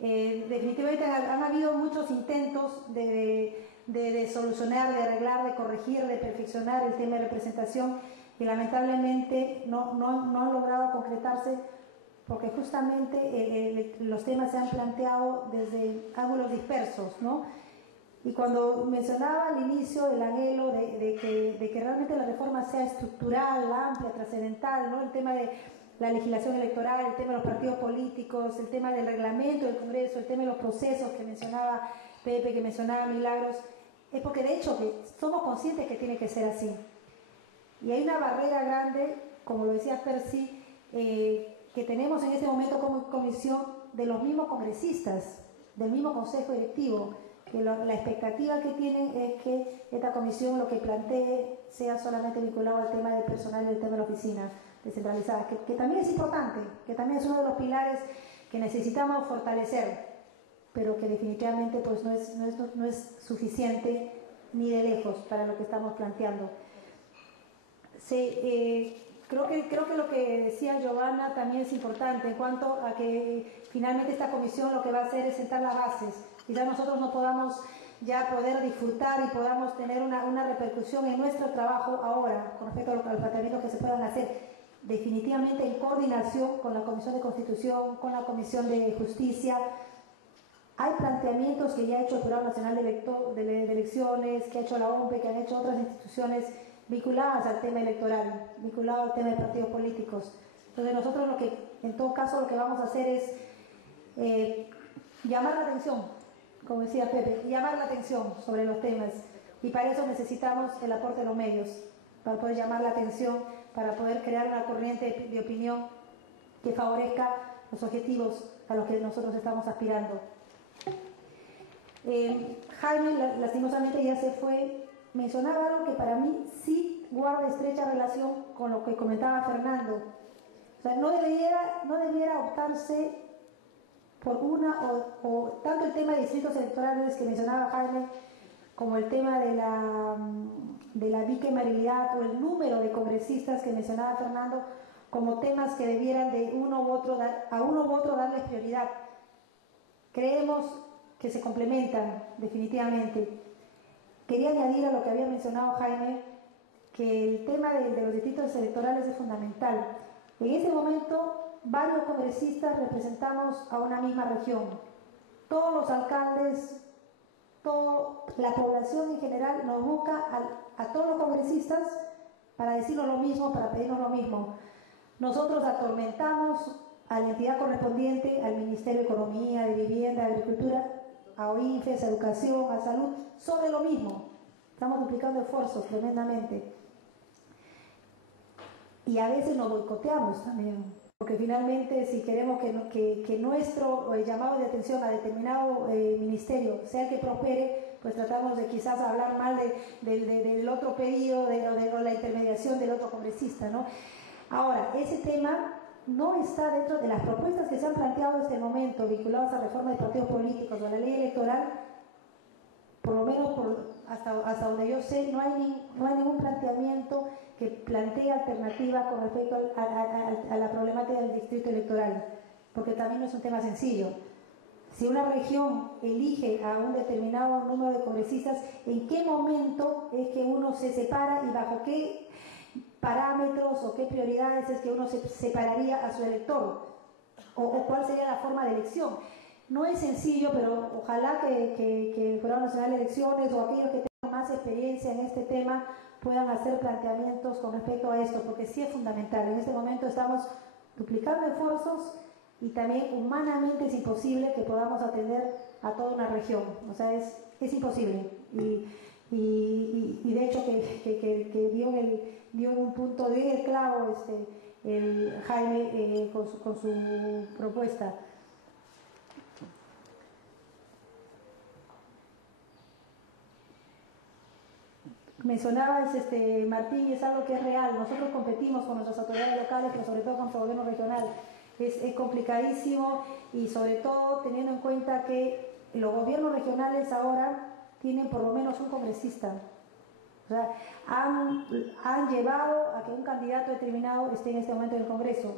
definitivamente han habido muchos intentos de solucionar, de arreglar, de corregir, de perfeccionar el tema de representación y lamentablemente no han logrado concretarse porque justamente los temas se han planteado desde ángulos dispersos, ¿no? Y cuando mencionaba al inicio el anhelo de que realmente la reforma sea estructural, amplia, trascendental, ¿no? El tema de la legislación electoral, el tema de los partidos políticos, el tema del reglamento del Congreso, el tema de los procesos que mencionaba Pepe, que mencionaba Milagros, es porque de hecho que somos conscientes que tiene que ser así. Y hay una barrera grande, como lo decía Percy, que tenemos en este momento como comisión de los mismos congresistas, del mismo consejo directivo, que la expectativa que tienen es que esta comisión lo que plantee sea solamente vinculado al tema del personal y el tema de la oficina descentralizada, que también es importante, que también es uno de los pilares que necesitamos fortalecer, pero que definitivamente pues no es suficiente ni de lejos para lo que estamos planteando. Creo que lo que decía Giovanna también es importante en cuanto a que finalmente esta comisión lo que va a hacer es sentar las bases. Quizás nosotros no podamos ya poder disfrutar y podamos tener una repercusión en nuestro trabajo ahora con respecto a los planteamientos que se puedan hacer definitivamente en coordinación con la Comisión de Constitución, con la Comisión de Justicia. Hay planteamientos que ya ha hecho el Jurado Nacional de Elecciones, que ha hecho la OMPE, que han hecho otras instituciones vinculadas al tema electoral, vinculadas al tema de partidos políticos. Entonces nosotros en todo caso lo que vamos a hacer es llamar la atención, como decía Pepe, llamar la atención sobre los temas, y para eso necesitamos el aporte de los medios, para poder llamar la atención, para poder crear una corriente de opinión que favorezca los objetivos a los que nosotros estamos aspirando. Jaime lastimosamente ya se fue. Mencionaba algo que para mí sí guarda estrecha relación con lo que comentaba Fernando. O sea, no debiera optarse por o tanto el tema de distritos electorales que mencionaba Jaime, como el tema de la bicameralidad o el número de congresistas que mencionaba Fernando, como temas que debieran de a uno u otro darles prioridad. Creemos que se complementan definitivamente. Quería añadir a lo que había mencionado Jaime, que el tema de los distritos electorales es fundamental. En ese momento, varios congresistas representamos a una misma región. Todos los alcaldes, toda la población en general nos busca a todos los congresistas para decirnos lo mismo, para pedirnos lo mismo. Nosotros atormentamos a la entidad correspondiente, al Ministerio de Economía, de Vivienda, de Agricultura, a OINFES, a Educación, a Salud, sobre lo mismo. Estamos duplicando esfuerzos tremendamente. Y a veces nos boicoteamos también, porque finalmente si queremos que nuestro llamado de atención a determinado ministerio sea el que prospere, pues tratamos de quizás hablar mal del otro pedido o la intermediación del otro congresista, ¿no? Ahora, ese tema no está dentro de las propuestas que se han planteado en este momento vinculadas a reforma de partidos políticos o a la ley electoral. Por lo menos hasta donde yo sé, no hay ningún planteamiento que plantee alternativa con respecto a la problemática del distrito electoral, porque también no es un tema sencillo. Si una región elige a un determinado número de congresistas, ¿en qué momento es que uno se separa y bajo qué parámetros o qué prioridades es que uno se separaría a su elector? ¿O cuál sería la forma de elección? No es sencillo, pero ojalá que el Jurado Nacional de Elecciones o aquellos que tengan más experiencia en este tema puedan hacer planteamientos con respecto a esto, porque sí es fundamental. En este momento estamos duplicando esfuerzos y también humanamente es imposible que podamos atender a toda una región. O sea, es imposible. Y de hecho que dio en un punto de clavo el Jaime con su propuesta. Mencionabas, Martín, y es algo que es real. Nosotros competimos con nuestras autoridades locales, pero sobre todo con nuestro gobierno regional. Es complicadísimo, y sobre todo teniendo en cuenta que los gobiernos regionales ahora tienen por lo menos un congresista. O sea, han llevado a que un candidato determinado esté en este momento en el Congreso.